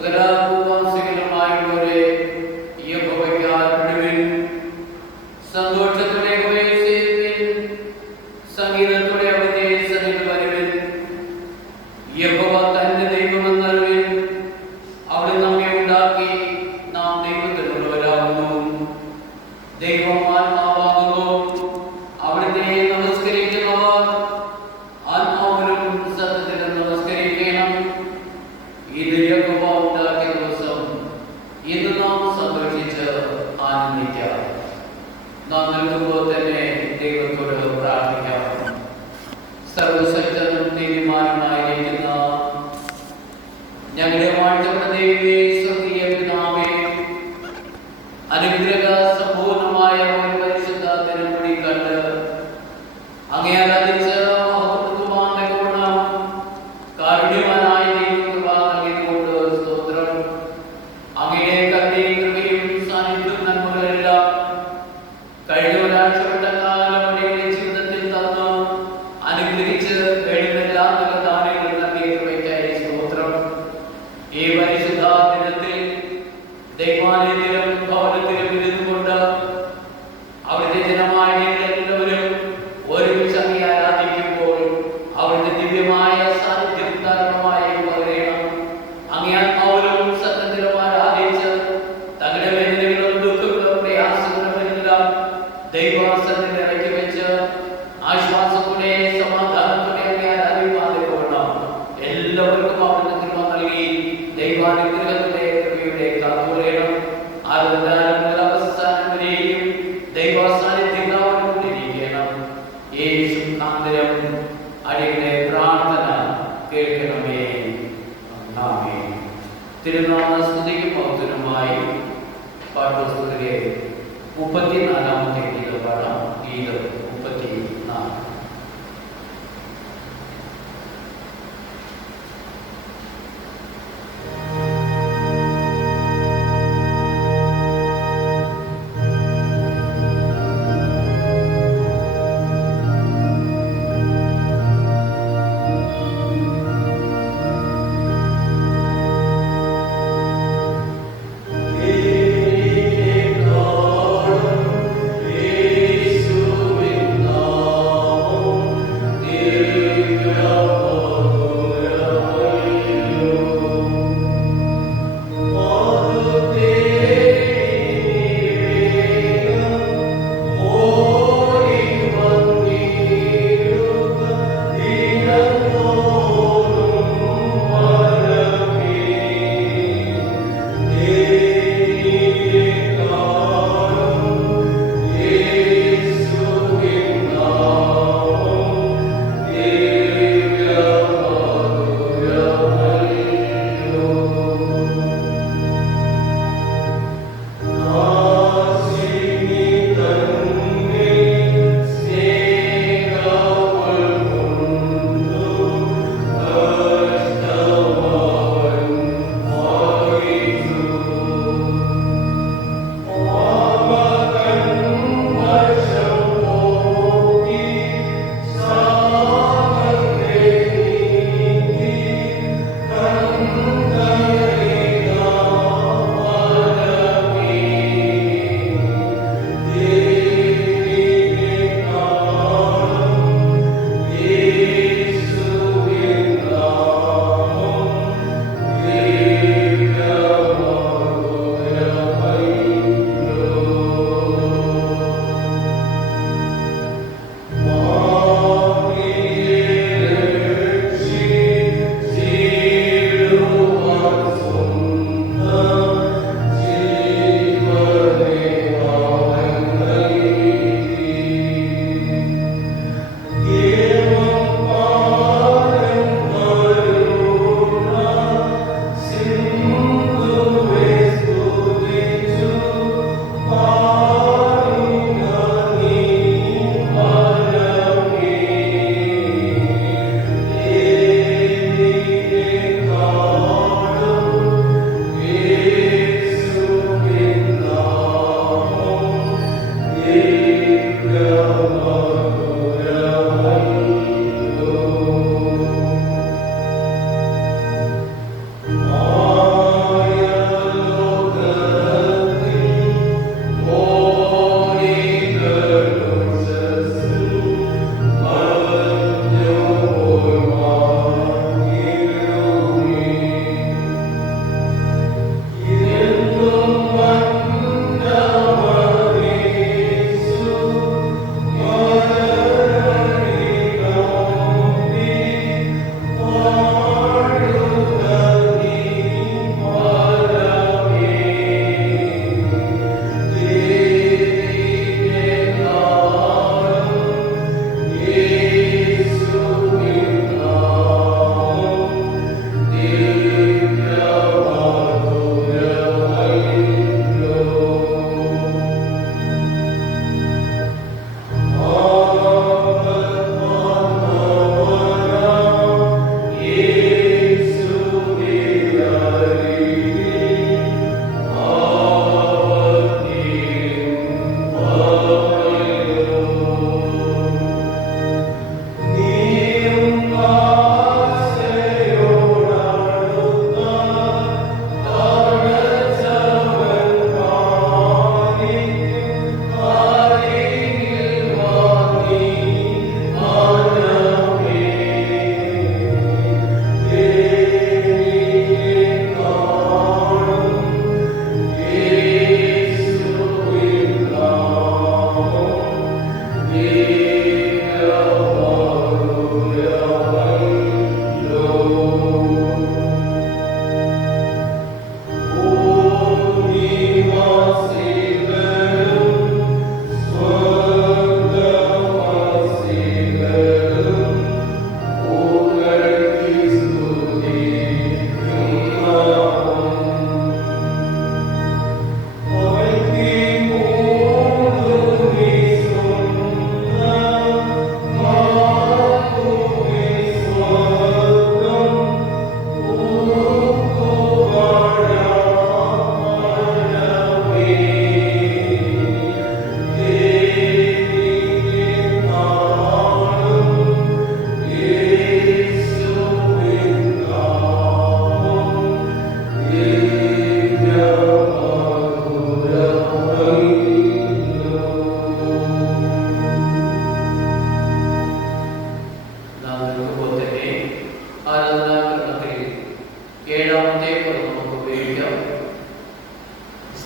Jesús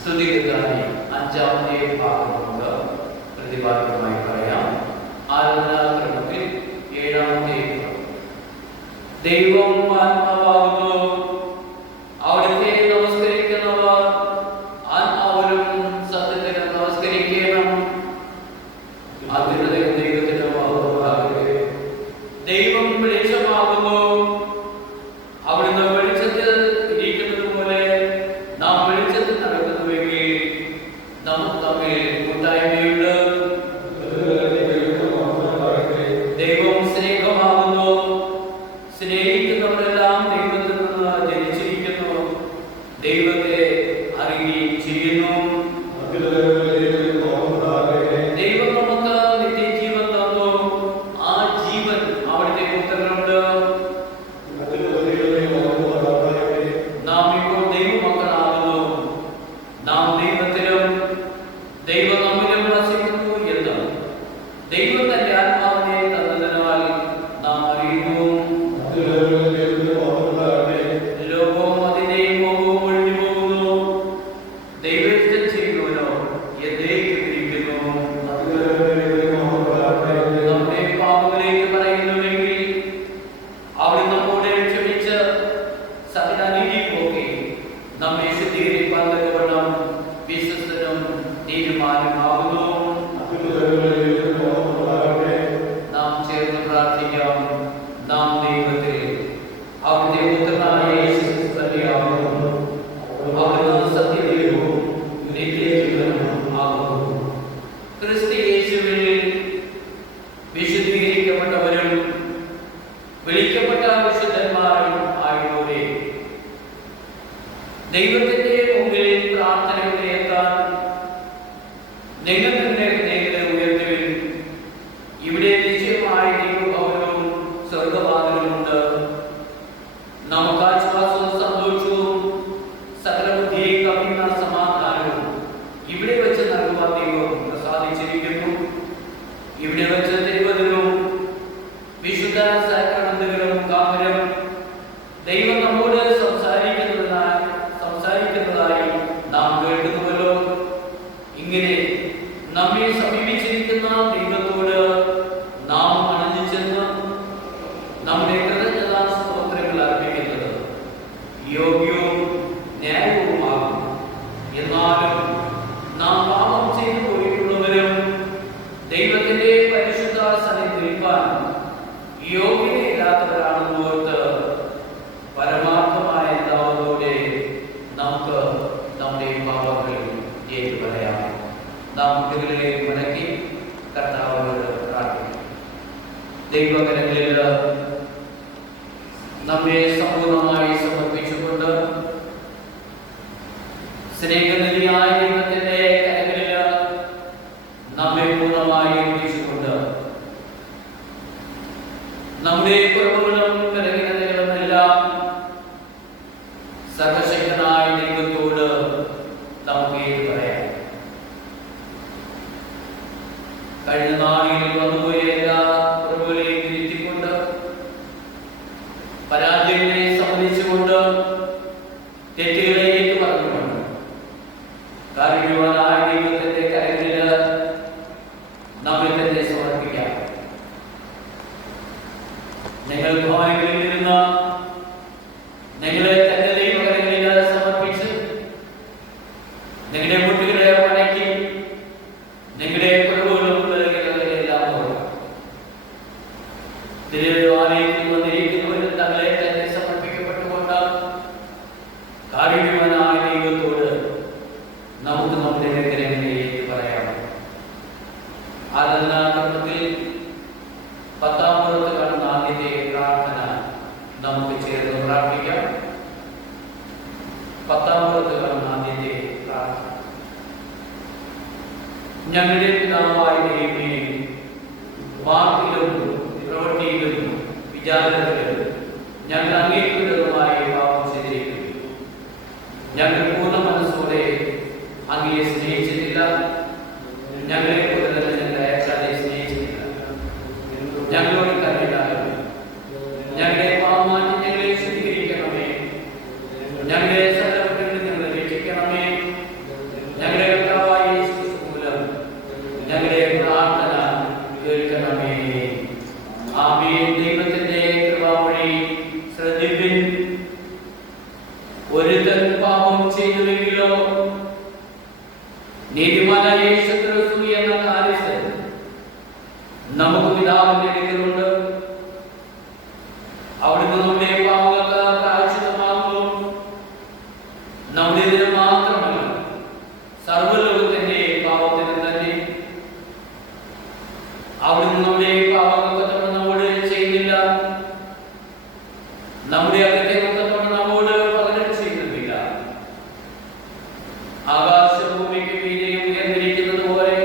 സ്തുതികൾക്കായി അഞ്ചാമത്തെ ഭാഗം നമുക്ക് പ്രതിപാദികമായി പറയാം. ആരാധനാക്രമത്തിൽ ഏഴാമത്തെ ദൈവം ആത്മാവാകുന്നു, അവിടുത്തെ നമസ്കരിക്കുന്നവർ ആത്മാവിലും സത്യത്തിലും നമസ്കരിക്കണം. അത്യുന്നത ദൈവത്തിന്റെ മഹത്വമാകട്ടെ. ദൈവം വെളിച്ചമാകുന്നു, അവിടുന്ന് വെളിച്ചത്തിൽ ഇരിക്കുന്നത് പോലെ നാം വെളിച്ചത്തിൽ നടക്കുന്നുവെങ്കിൽ നമുക്ക് തമ്മിൽ കൂട്ടായ്മയുണ്ട്. ദൈവം സ്നേഹമാകുന്നു, സ്നേഹിക്കുന്നവരെല്ലാം ദൈവത്തിൽ നിന്ന് ജനിച്ചിരിക്കുന്നു, ദൈവത്തെ അറിയുകയും ചെയ്യുന്നു. ദൈവം നമുക്ക് നിത്യജീവൻ തന്നു, ആ ജീവൻ അവിടുത്തെ പുത്രനുണ്ട്. നാം ഇപ്പോൾ ദൈവമക്കളാകുന്നു, നാം ദൈവത്തിലും ദൈവം നമ്മിലും വസിക്കുന്നു എന്ന് ദൈവം തന്റെ ആത്മാവിനെ തന്നതിനാൽ നാം അറിയുന്നു. ലോകവും അതിനെയും മോഹവും ഒഴിഞ്ഞു പോകുന്നു, ദൈവം ചെയ്യുന്നവനോ എന്നേക്കും ഇരിക്കുന്നു. നമ്മുടെ പാപങ്ങളിലേക്ക് പറയുന്നുവെങ്കിൽ അവിടെ നമ്മോട് ക്ഷമിച്ച് സകല അനീതിയും പോക്കി നമ്മെ ശുദ്ധീകരിക്കാൻ തക്കവണ്ണം വിശ്വസ്തനും തീരുമാനമാകുന്നു. നാം ചേർന്ന് പ്രാർത്ഥിക്കാം. നാം ദൈവത്തിൽ അവിടുത്തെ പുത്രനായ യേശുക്രിസ്തുവിനെയാകുന്നു, അവിടുന്ന് സത്യദൈവവും നിത്യജീവനും ആകുന്നു. ക്രിസ്തു യേശുവിൽ വിശുദ്ധീകരിക്കപ്പെട്ടവരും വിളിക്കപ്പെട്ട വിശുദ്ധന്മാരും ആയവരെ ദൈവത്തിന്റെ മുമ്പിൽ പ്രാർത്ഥനയോടെ എത്താൻ നിങ്ങൾ തന്നെ നിങ്ങളെ ഉയർത്തുവിൻ. ഇവിടെ നിശ്ചയമായ ദൈവഭവനവും സ്വർഗവാതിലുമുണ്ട്. നമുക്ക് ആശ്വാസവും സന്തോഷവും സകല ബുദ്ധിയെ കവിയുന്ന സമാധാനവും ഇവിടെ വെച്ച് നൽകുവാൻ ദൈവം പ്രസാദിച്ചിരിക്കുന്നു. ഇവിടെ വെച്ച് തിരുവചനവും വിശുദ്ധ സാക്രമെന്റുകളും കാമരം ദൈവം നമ്മോട് സംസാരിക്കുന്നതായി നാം കേൾക്കുന്നുവല്ലോ. ഇങ്ങനെ നമ്മെ സമീപിച്ചിരിക്കുന്ന ദൈവത്തോട് നാം അണഞ്ഞു ചെന്ന് നമ്മുടെ കൃതജ്ഞതാ സ്തോത്രങ്ങൾ അർപ്പിക്കുന്നത് യോഗ്യവും ന്യായവുമാകും. എന്നാലും നാം പാപം ചെയ്തു പോയിട്ടുള്ളവരും ദൈവത്തിന്റെ പരിശുദ്ധ സന്നിധിയിൽ നിൽക്കാൻ യോഗ്യതയില്ലാത്തവരാണെന്ന് ഓർത്ത് പരമാർത്ഥമായ ദാവത്തോടെ നമുക്ക് നമ്മുടെ പാപങ്ങൾ ഏറ്റു പറയാം. നാം കുട്ടികളെ മടക്കി കർത്താവിനോട് പ്രാർത്ഥിക്കാം. ദൈവകരങ്ങളിൽ നമ്മെ സമ്പൂർണമായി സമർപ്പിച്ചുകൊണ്ട് സ്നേഹനിധിയായ ദൈവത്തിന്റെ കരങ്ങളിൽ നമ്മെ പൂർണ്ണമായി ഏൽപ്പിച്ചുകൊണ്ട് നമ്മുടെ കുറവുകളും ബലഹീനതകളുമെല്ലാം സർവശക്തനായ ദൈവത്തോട് നമുക്ക് ഏത് പറയാം. കഴിഞ്ഞ നാളുകളിൽ വന്നുപോയ എല്ലാ കുറവുകളെയും തിരുത്തിക്കൊണ്ട് പരാജയങ്ങളെ സമ്മതിച്ചുകൊണ്ട് തെറ്റുകളെ ഏറ്റു പറഞ്ഞുകൊണ്ട് കാരുണ്യവാനായ ദൈവത്തിന്റെ കരങ്ങളിൽ നമ്മെ തന്നെ സമർപ്പിക്കാം. നിങ്ങൾ ഭവനങ്ങളിൽ ഇരുന്ന് നിങ്ങളെ തന്നെ ദൈവകരങ്ങളിൽ സമർപ്പിച്ച് നിങ്ങളുടെ കുട്ടികളെ മടക്കി നിങ്ങളുടെ കുറവുകളും ബലഹീനതകളെല്ലാം ഓർക്കാം. തിരുവാലയത്തിൽ വന്നിരിക്കുന്നവരും തങ്ങളെ തന്നെ സമർപ്പിക്കപ്പെട്ടുകൊണ്ട് കാരുണ്യവാനായ ദൈവത്തോട് നമുക്ക് നമ്മുടെ കരങ്ങളിലേക്ക് പറയാം. ആരാധനാക്രമത്തിൽ 10ാമത് കാണുന്ന ആദ്യത്തെ പ്രാർത്ഥന നമുക്ക് ചേർന്ന് പ്രാർത്ഥിക്കാം. 10ാമത് കാണുന്ന ആദ്യത്തെ പ്രാർത്ഥന. ഞങ്ങളുടെ പിതാവായ ദൈവമേ, വാക്കിലും പ്രവൃത്തിയിലും വിചാരത്തിലും ഞങ്ങൾ അങ്ങേക്കുള്ളതുമായ പാപം ചെയ്തിരിക്കുന്നു. ഞങ്ങൾ പൂർണ്ണ മനസ്സോടെ അങ്ങയെ സ്നേഹിച്ചിട്ടില്ല. ഞങ്ങളെ പോലെ തന്നെ ഞങ്ങളെ അയച്ചാതെ സ്നേഹിച്ചിട്ടില്ല. ഞങ്ങളോട് കരുണയാകണമേ. ഞങ്ങളുടെ പാപമാറ്റി ഞങ്ങളെ ശുദ്ധീകരിക്കണമേ. ഞങ്ങളുടെ സകലവട്ടങ്ങളിൽ ഞങ്ങളെ രക്ഷിക്കണമേ. നീതിമാനായ യേശുക്രിസ്തു എന്ന കാര്യസ്ഥൻ നമുക്ക് പിതാവിന്റെ അടുക്കലുണ്ട്. അവിടുന്ന് നമ്മുടെ പാപങ്ങൾക്ക് പ്രായശ്ചിത്തമാകുന്നു. നമ്മുടെ ഇതിന് മാത്രമല്ല, സർവ്വലോകത്തിന്റെ പാപത്തിന് തന്നെ. അവിടുന്ന് നമ്മുടെ പാപങ്ങൾക്ക് നമ്മോട് ചെയ്യുന്നില്ല, നമ്മുടെ അകത്തേക്ക് നമ്മോട് പകരം ചെയ്യുന്നില്ല. ആകാശഭൂമിക്ക് മീതെയും ഉയർന്നിരിക്കുന്നത് പോലെ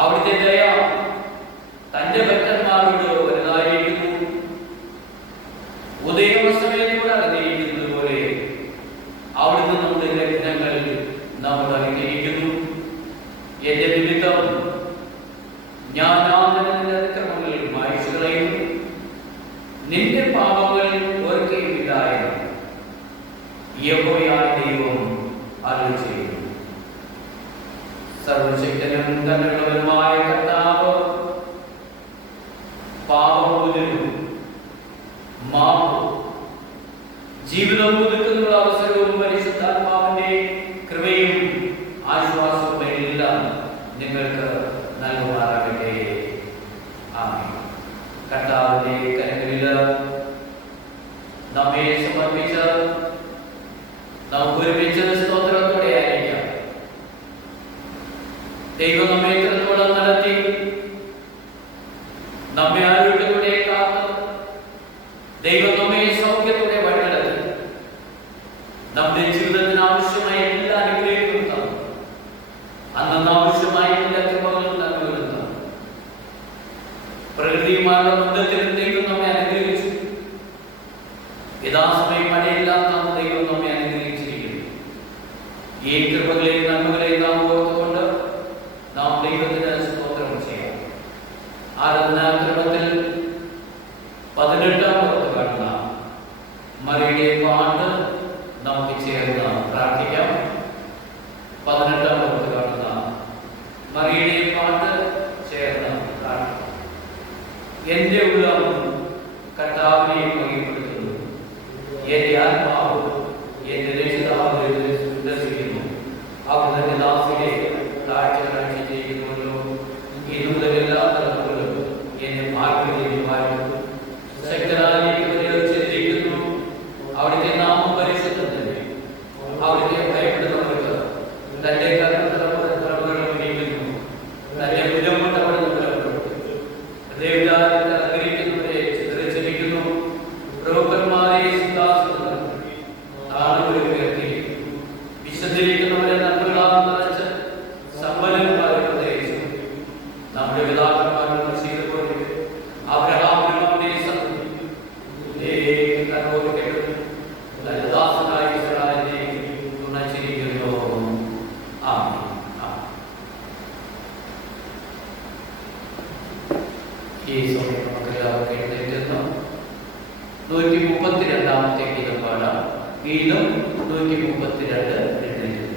അവിടുത്തെ ദയ തന്റെ ഭക്തന്മാരോട് വലുതായിരിക്കുന്നു. ഉദയമസ്തമയത്തോട് അകന്നിരിക്കുന്നത് പോലെ അവിടുന്ന് നമ്മുടെ ലഗ്നങ്ങൾ നമ്മോട് അകന്നിരിക്കുന്നു. എന്റെ നിമിത്തം ഞാൻ നിന്റെ അതിക്രമങ്ങൾ മായ്ച്ചു കളയുന്നു, നിന്റെ പാപങ്ങൾ ഓർക്കുകയുമില്ല എന്ന് യഹോവയായ ദൈവം അരുളി ചെയ്യുന്നു. സർവശക്തനും തന്നുള്ളവനുമായ കർത്താവ് പാപമോചനവും മാപ്പും ജീവിതം പുതുക്കുന്നതിനുള്ള അവസരവും പരിശുദ്ധാത്മാവിന്റെ കൃപയും ആശ്വാസവും എല്ലാം നിങ്ങൾക്ക് നൽകുമാറാകട്ടെ. ആമേൻ. കർത്താവിന്റെ കരങ്ങളിൽ നമ്മെ സമർപ്പിച്ച് നമുക്ക് ഒരുമിച്ച് സ്തോത്രത്തോടെ ആയിരിക്കാം. ദൈവം നമ്മെ എത്രത്തോളം നടത്തി, നമ്മെ ആരോഗ്യത്തോടെ കാത്തു, ദൈവം നമ്മെ സൗഖ്യത്തോടെ വഴി നടത്തി, നമ്മുടെ ജീവിതത്തിന് ആവശ്യമായ എല്ലാ അനുഗ്രഹങ്ങളും തന്നു, അന്ന് ആവശ്യമായ എല്ലാ കൃപകളും നൽകുന്നു. പ്രകൃതിയുമായുള്ള ബന്ധത്തിൽ ദൈവം നമ്മെ അനുഗ്രഹിച്ചു. യഥാസമയം മഴയില്ലാത്ത ദൈവം നമ്മെ അനുഗ്രഹിച്ചിരിക്കുന്നു. ഈ കൃപകളെയും നന്മകളെയും നാം ഓർത്തുകൊണ്ട് നാം ദൈവത്തിന് സ്തോത്രം ചെയ്യാം. ആരാധനാക്രമത്തിൽ 18 കാണുന്ന മറിയുടെ പാട്ട് നമുക്ക് ചേർന്ന് പ്രാർത്ഥിക്കാം. 18 കാണുന്ന മറിയുടെ പാട്ട് ചേർന്ന് പ്രാർത്ഥിക്കാം. എന്റെ ഉള്ളം കർത്താവിനെ മഹിമപ്പെടുത്തുന്നു, എന്റെ ആത്മാവ് എന്റെ രക്ഷിതാവിനെ ഉല്ലസിക്കുന്നു. അവിടുത്തെ ദാസിയെ താഴ്ച കാണിച്ചിരിക്കുന്നുവല്ലോ. ഇന്നു മുതൽ എല്ലാ തലമുറകളും എന്നെ ഭാഗ്യവാനും ശക്തരായിരിക്കുന്നു. അവിടുത്തെ നാമം പരിശുദ്ധം തന്നെ. അവിടുത്തെ ഭയപ്പെടുന്നവർക്ക് തന്റെ തലമുറകളും ഇരിക്കുന്നു. തന്റെ ഭുജം കൊണ്ട് അവിടുന്ന് ബലപ്പെടുത്തും. ഹൃദയവിചാരത്തെ അലങ്കരിക്കുന്നവരെ ചിത്രിച്ചിരിക്കുന്നു. പ്രഭുക്കന്മാരെ സിദ്ധാസനം താണുകളെ ഉയർത്തി വിശദീകരിക്കുന്നവരെ നന്മകളാൽ നിറച്ച് സമ്പന്നന്മാരെ പ്രത്യേകിച്ചു. നമ്മുടെ പിതാക്കന്മാരോട് ചെയ്തുപോലെ അബ്രഹാമിനും അവനെ ദാസനായ ഇസ്രായേലിനെ തുണച്ചിരിക്കുന്നു. ആമേൻ. ഈ സമയം നമുക്ക് എല്ലാവർക്കും എഴുന്നേറ്റ് 132 ഗീതം പാടാം. ഗീതം 132 എഴുന്നേറ്റ്.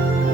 ും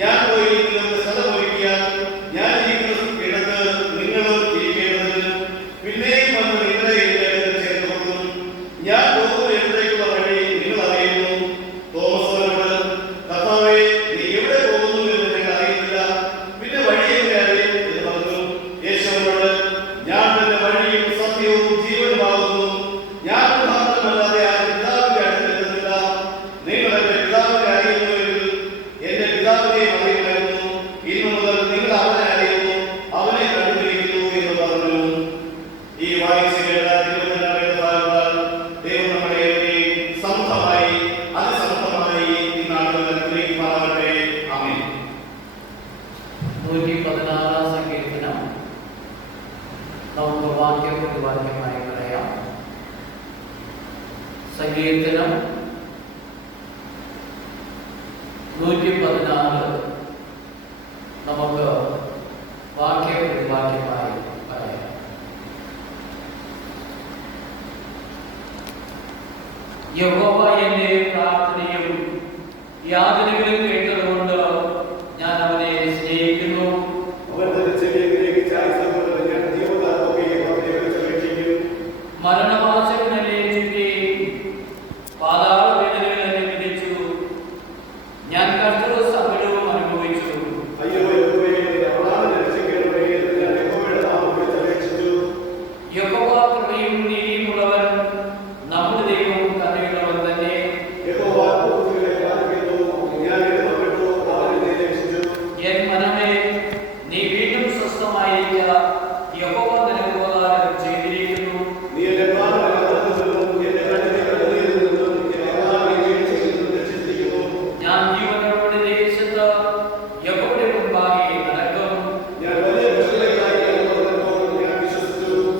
ഞാൻ പോയി നിങ്ങൾക്ക് സ്ഥലമൊരുക്കിയാൽ ഞാൻ ഈ കിടക്ക് സങ്കീർത്തനം 116 നമുക്ക് വാക്യമായി പറയാം. യഹോവ എന്റെ പ്രാർത്ഥനയും യാതനകളും കേട്ടതുകൊണ്ട് ഞാൻ അവനെ സ്നേഹിക്കുന്നു. മരണവാസകനെ ചുറ്റി പാതാള വേദനകളെ വിധിച്ചു. ഞാൻ കർത്തൃ സകലവും അനുഭവിച്ചു. യഹോവ കൃപയും നീതിയുമുള്ളവൻ, നമ്മുടെ ദൈവം കരുണയുള്ളവൻ തന്നെ. എൻ മനമേ, നീ വീണ്ടും സ്വസ്ഥമായിരിക്കുക. യഹോവ നിനക്ക് ഉപകാരം ചെയ്തിരിക്കുന്നു. ഞാൻ ജീവനോടെ ദേശത്ത് യഹോവയുടെ മുൻപാകെ നടക്കും.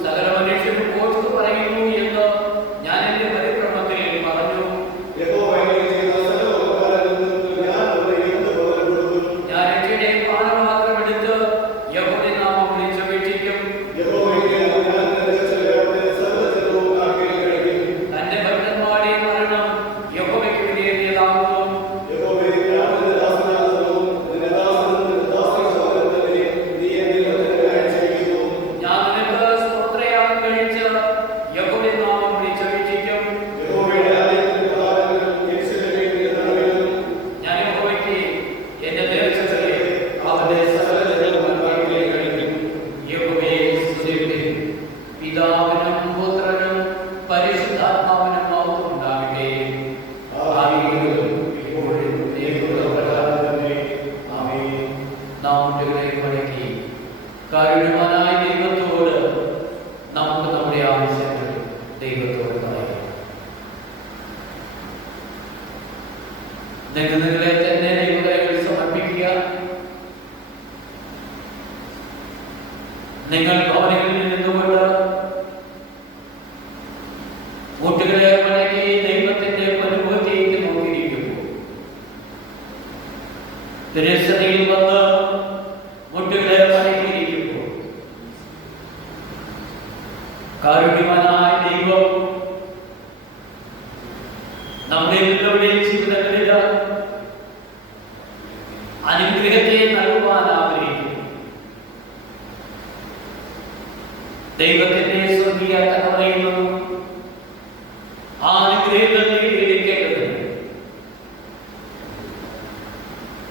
സകല മനുഷ്യരും ഓർത്തു പറയുന്നു എന്ന് ഞാൻ എന്റെ പരിക്രമത്തിൽ പറഞ്ഞു. ഞാൻ രക്ഷയുടെ പാനപാത്രമെടുത്ത് യഹോവയുടെ നാമം വിളിച്ചപേക്ഷിക്കും. തന്റെ ഭക്തന്മാരുടെ മരണം യഹോവയ്ക്ക് വിലയേറിയതാകുന്നു. ഞാൻ നിനക്ക് സ്തോത്രയാഗം കഴിച്ച് യഹോവയുടെ നാമം വിളിച്ചപേക്ഷിക്കും. ഞാൻ യഹോവയ്ക്ക് എന്റെ നേർച്ചകളെ അവന്റെ സകല ജനങ്ങൾക്കായി കഴിക്കും. യഹോവയെ സ്തുതിക്കുവിൻ. പിതാവിനും പുത്രനും പരിശുദ്ധാത്മാവിനും മഹത്വം ഉണ്ടാകട്ടെ. ആദിയിലും ഇപ്പോഴും എന്നേക്കും പ്രകാരം. ആമേൻ. നാം മുട്ടുകളെ മടക്കി കാരുണ്യവാനായ ദൈവത്തോട് നമുക്ക് നമ്മുടെ ആവശ്യങ്ങൾ ദൈവത്തോട് പറയാം. നിങ്ങളെ തന്നെ ദൈവകരങ്ങളിൽ സമർപ്പിക്കുക. നിങ്ങൾ ഭവനങ്ങളിൽ നിന്നുകൊണ്ട് മുട്ടുകളെ മടക്കി ദൈവത്തിന്റെ അനുഭവത്തേക്ക് നോക്കിയിരിക്കുന്നു. തിരുസഭയിൽ വന്ന് മുട്ടുകളെ മടക്കിയിരിക്കുന്നു. കാരുണ്യവാനായ ദൈവം നമ്മുടെ എല്ലാവരുടെയും ജീവിതങ്ങളിൽ അനുഗ്രഹത്തെ നൽകുവാൻ ആഗ്രഹിക്കുന്നു. ദൈവത്തിന്റെ സ്വർഗീയ തലമുറയിൽ നിന്നും ആ അനുഗ്രഹങ്ങൾ നേടിയെടുക്കേണ്ടതിന്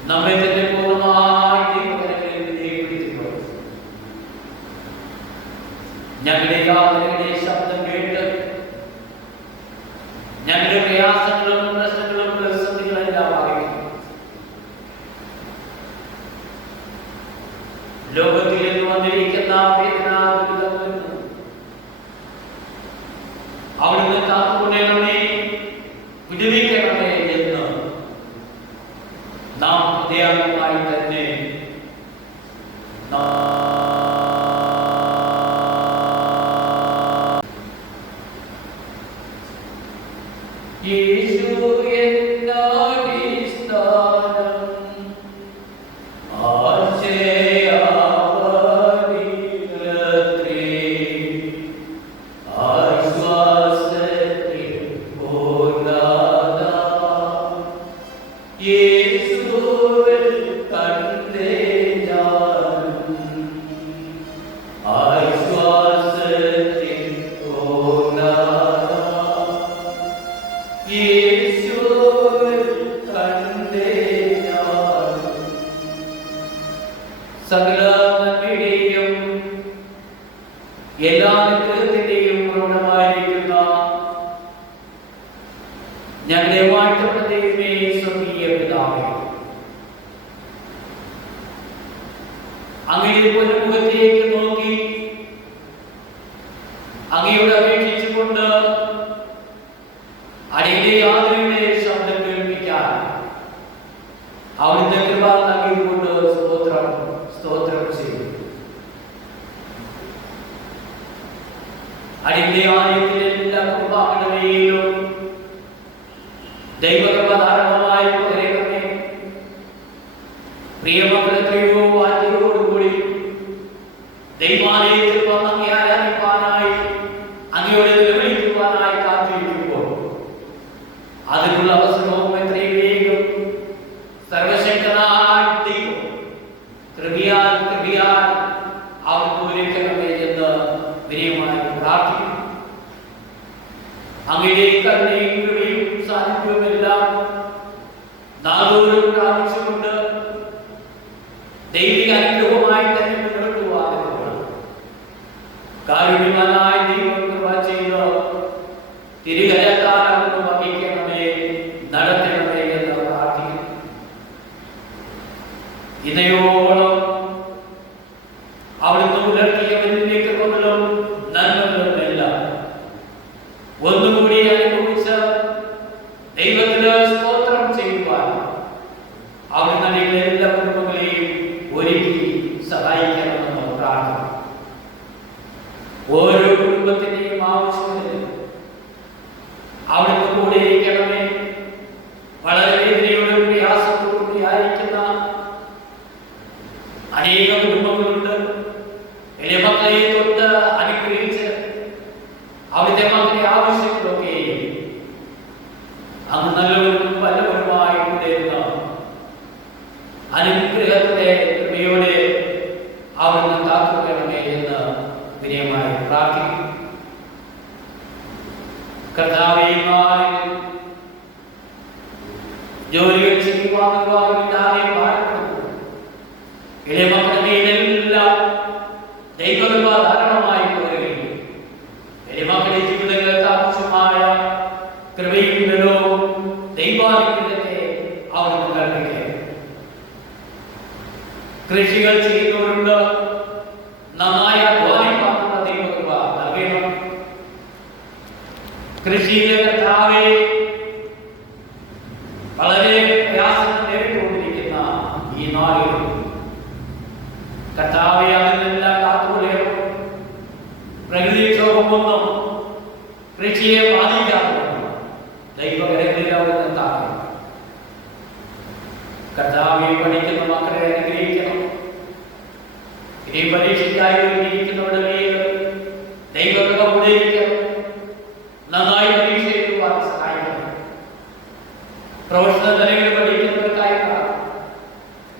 നമ്മെ തന്നെ പൂർണ്ണമായി ദൈവകരങ്ങളിൽ വിധേയപ്പെടുത്തുമ്പോൾ ഞങ്ങളുടെ യാതനയുടെ ശബ്ദം കേട്ട് ഞങ്ങളുടെ പ്രയാസങ്ങളും പ്രശ്നങ്ങളും പ്രതിസന്ധികളും എല്ലാം അറിയിക്കും. ലോകത്തിൽ നിന്ന് വന്നിരിക്കുന്ന വേദനാദുരിതങ്ങളിൽ നിന്ന് അവിടുന്ന് കാത്തുകൊണ്ടേണമേ, വിടുവിക്കണമേ എന്ന് നാം ഹൃദയമായി തന്നെ യേശു എന്നടിസ്ഥാനം സകല നന്മയുടെയും എല്ലാ അനുഗ്രഹത്തിന്റെയും ഉറവിടമായിരിക്കുന്ന ഞങ്ങളുടെ വാഴ്ത്തപ്പെട്ട ദൈവമേ, സ്വർഗീയ പിതാവേ, അങ്ങയുടെ പൊന്നുമുഖത്തേക്ക് നോക്കി അങ്ങയോട് അപേക്ഷിച്ചുകൊണ്ട് അടിയുടെ യാത്രയുടെ ശബ്ദം കേൾപ്പിക്കാൻ അവിടുത്തെ കൃപ നൽകിക്കൊണ്ട് സ്തോത്രം ചെയ്തു. അടിയുടെ ആലയത്തിലെ എല്ലാ കുർബാനകളിലും ദൈവകൃപ ധാരാളമായി പകരണമേ. പ്രിയമക്കളെ എത്രയോ വാഴ്ചയോടുകൂടി ദൈവാലയത്തിൽ വന്ന് അങ്ങേ ആരാധിക്കാനായി അങ്ങയോട് നിലവിളിക്കുവാനായി കാത്തിരിക്കുമ്പോൾ അതിനുള്ള അവസരവും എത്രയും വേഗം സർവശക്തനായ ദൈവം കൃപയാൽ അവർക്ക് ഒരുക്കണമേ എന്ന് വിനയമായി പ്രാർത്ഥിക്കുന്നു. അങ്ങയുടെ കരുണയും കൃപയും സാന്നിധ്യവുമെല്ലാം നാളോടും പ്രാപിച്ചുകൊണ്ട് ദൈവിക അനുഗ്രഹമായി തന്നെ മുന്നോട്ട് പോകാൻ കാരുണ്യവാനായ ദൈവം കൃപ ചെയ്ത് തിരികരത്താലും വഹിക്കണമേ, നടത്തണമേ എന്ന് പ്രാർത്ഥിക്കുന്നു. ഇതയോളം അവിടുന്ന് പുലർത്തിയവരിന്റെ കൃപകളും നന്മകളും എല്ലാം ഒന്നുകൂടി അനുഭവിച്ച ദൈവത്തിന് സ്തോത്രം ചെയ്യുവാൻ അവിടുന്ന് എല്ലാ കുടുംബങ്ങളെയും ഒരുക്കി സഹായിക്കണമെന്ന് പ്രാർത്ഥന. ഓരോ കുടുംബത്തിന്റെയും ആവശ്യങ്ങളിൽ അവിടുന്ന് കൂടെ ഇരിക്കണമേ. വളരെ വേദനയോടും പ്രയാസത്തോടുകൂടി ആയിരിക്കുന്ന അനേക കുടുംബങ്ങളുണ്ട്. എളിയ മക്കളെ തൊട്ട് അനുഗ്രഹിച്ച് അവിടുത്തെ മക്കളുടെ ആവശ്യങ്ങളൊക്കെ അങ്ങ് നല്ലവരും പലവരുമായി കൊണ്ടിരുന്ന അനുഗ്രഹത്തിന്റെ കൃപയോടെ അവിടുന്ന് കാത്തുകൊള്ളണമേ എന്ന് വിനയമായി പ്രാർത്ഥിക്കുന്നു. കർത്താവേ, ജോലികൾ ചെയ്യുവാനില്ലാതെ പാടുന്നു ഇളയ മക്കളുടെ ഇതെല്ലാം ദൈവകൃപ ധാരാളമായി പകരുകയും ഇളയ മക്കളുടെ ജീവിതങ്ങൾക്ക് ആവശ്യമായ കൃപയും ബലവും ദൈവാനുഗ്രഹത്തെ അവിടുന്ന് കൽപ്പിക്കുക. കൃഷികൾ ചെയ്യുന്നവരുണ്ട്, നന്നായി അധ്വാനിക്കാനുള്ള ദൈവകൃപ നൽകണം. കൃഷിയിലെ കർത്താവേ, വളരെ പ്രയാസം നേരിട്ടുകൊണ്ടിരിക്കുന്ന ഈ നാളിൽ കർത്താവേ അതിനെല്ലാം കാത്തുകൊള്ളണം. പ്രകൃതിക്ഷോഭമൊന്നും കൃഷിയെ ബാധിക്കാതെ ദൈവകരങ്ങളിൽ അവിടുന്ന് താങ്ങണം. കർത്താവെ, പഠിക്കുന്ന മക്കളെ അനുഗ്രഹിക്കണം. ഇനി പരീക്ഷയ്ക്കായി ഒരുങ്ങിയിരിക്കുന്നവരുടെ മേൽ ദൈവകൃപ ഉപദേശിക്കണം. നന്നായി പരീക്ഷ എഴുതുവാൻ സഹായിക്കണം. പ്രൊഫഷണൽ നിലയിൽ പഠിക്കുന്നവർക്കായി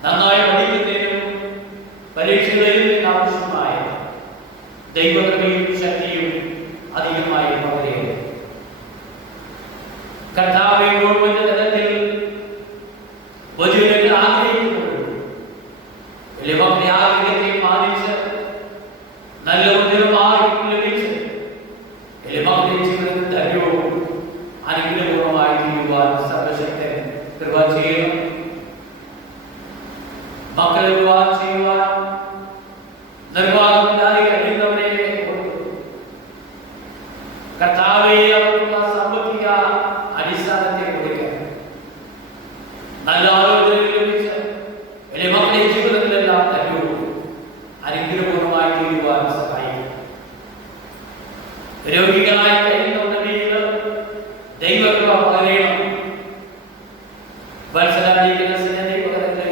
നന്നായി പഠിക്കുന്നതിനും പരീക്ഷ എഴുതുന്നതിന് ആവശ്യമായ ദൈവകൃപയും ശക്തിയും അധികമായി പകരുക. കർത്താവെ, ഗവൺമെന്റ് തലത്തിൽ പൊതുജനങ്ങൾ ആഗ്രഹിക്കുന്നുണ്ട്. എളിമക്കളുടെ ആഗ്രഹത്തെ മാനിച്ച് നല്ല ഉന്നതമാർഗം ലഭിച്ച് എളിമക്കളുടെ ജീവിതത്തിൽ ധൈര്യവും അനുഗ്രഹപൂർവമായി തീരുവാൻ സർവശക്തൻ കൃപ ചെയ്യണം. മക്കളെ വിവാഹം ചെയ്യുവാൻ നിർവാഹമില്ലാതെ കഴിയുന്നവരെ കർത്താവെ, അവർക്കുള്ള സാമ്പത്തിക അടിസ്ഥാനത്തെ കൊടുക്കുക. നല്ല ആലോചനകൾ ലഭിച്ച് എളിമക്കളുടെ ജീവിതത്തിലെല്ലാം ധൈര്യവും അനുഗ്രഹപൂർവമായി തീരുവാൻ സഹായിക്കും. രോഗികളായി കഴിയുന്നവരുടെ മേൽ ദൈവകൃപ പകരണം. വത്സലാദിക്കുന്ന ദൈവകരങ്ങളെ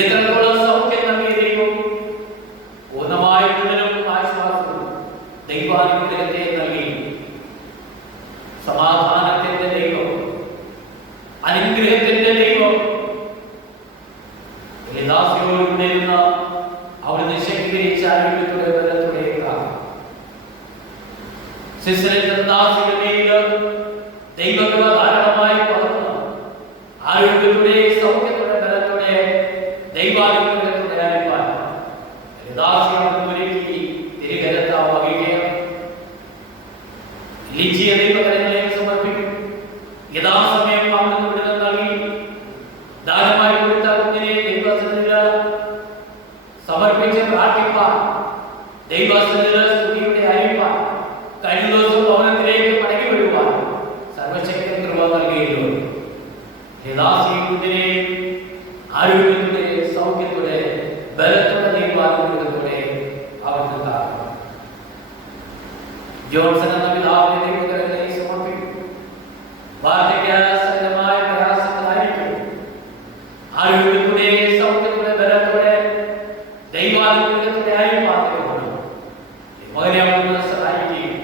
എത്രത്തോളം സൗഖ്യം നൽകിയ ദൈവം പൂർണ്ണമായ മുതലും ആശ്വാസവും ദൈവാനുഗ്രഹത്തെ നൽകി. സമാധാനത്തിന്റെ ദൈവം, അനുഗ്രഹത്തിന്റെ ദൈവം ദാസിയോടുകൂടെ അവിടുന്ന് ശക്തീകരിച്ച ആരോഗ്യത്തോടെ ബലത്തോടെയാണ് ദൈവകൃപ ധാരാളമായി പകർന്നു. ആരോഗ്യത്തോടെ സൗഖ്യത്തോടെ ബലത്തോടെ ദൈവാനുഗ്രഹത്തോടെ ദാസിയോട് ഒരുക്കി സമർപ്പിച്ച് പ്രാർത്ഥിപ്പാൻ, ദൈവസന്നിധിയിൽ സ്തുതിയുടെ അരിപ്പാൻ, കഴിഞ്ഞ ദിവസം ഭവനത്തിലേക്ക് മടങ്ങി വരുവാൻ സർവശക്തൻ കൃപ നൽകിയിരുന്നു. യഥാശീലത്തിന്റെയും ആരോഗ്യത്തിന്റെ, സൗഖ്യത്തോടെ, ബലത്തോടെ ദൈവാനുഗ്രഹത്തോടെ അവർക്ക് കാണും. ജോൺസൺ എന്ന പിതാവിനെ ദൈവകരങ്ങളിൽ സമർപ്പിക്കും. വാർദ്ധക്യ സഹജമായ പ്രയാസങ്ങളായിരിക്കും. ആരോഗ്യത്തോടെ, സൗഖ്യത്തോടെ, ബലത്തോടെ ദൈവാനുഗ്രഹത്തോടെ ആയിരിക്കും. മകനെ അവിടുന്ന് സഹായിക്കുകയും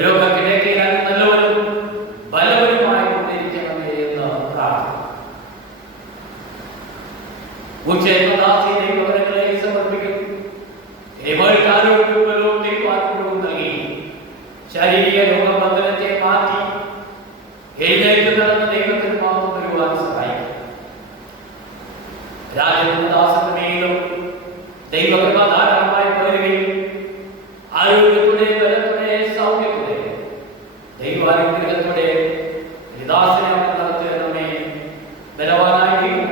രോഗക്കിടക്കയിൽ നല്ലവരും ബലവരുമായി കൊണ്ടിരിക്കണമേ എന്ന് പ്രാർത്ഥന. ദൈവകരങ്ങളെ സമർപ്പിക്കും. ആരോഗ്യവും ദൈവാനുഗ്രഹവും നൽകി ശാരീരിക രോഗബന്ധനത്തെ മാറ്റി എഴുന്നേറ്റ് നടന്ന ദൈവത്തിന് മാത്രം വരുവാൻ സഹായിക്കും. രാജദാസന്റെയും ദൈവകൃപ ധാരാളമായി പകരുകയും ആരോഗ്യത്തോടെ, ബലത്തോടെ, സൗഖ്യത്തോടെ, ദൈവാനുഗ്രഹത്തോടെ ദാസനെ നടത്തണമേ. ബലവാനായി ദൈവം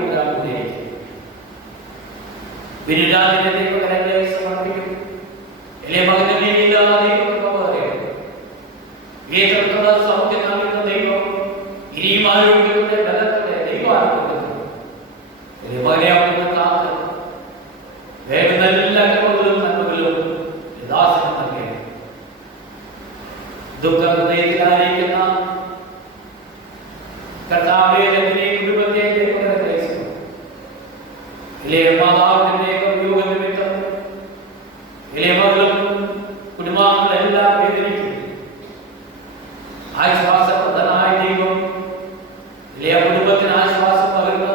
വിരുദാതിന്റെ ദൈവകരങ്ങളെ സമർപ്പിക്കും. എളിയ മകനെ ദൈവം സൗഖ്യം നൽകുന്ന ദൈവം ഇനിയും ആരോഗ്യത്തോടെ, ബലത്തോടെ, ദൈവാനുഗ്രഹത്തോടെ മകനെ അവിടുന്ന് കാത്ത് വേണ്ടുന്ന എല്ലാ കഴിവുകളും നന്മകളും ദാസനം നൽകണം. ദുഃഖഹൃദയത്തിലായിരിക്കുന്ന കർത്താവേ, കുടുംബത്തെ ഇളയ മാതാവിന്റെ യോഗ നിമിത്തം ഇളയ മകളും കുടുംബാംഗങ്ങളെല്ലാം വേദനിക്കും. ആശ്വാസപ്രദനായ ദൈവം ഇളയ കുടുംബത്തിന് ആശ്വാസം പകരുന്ന,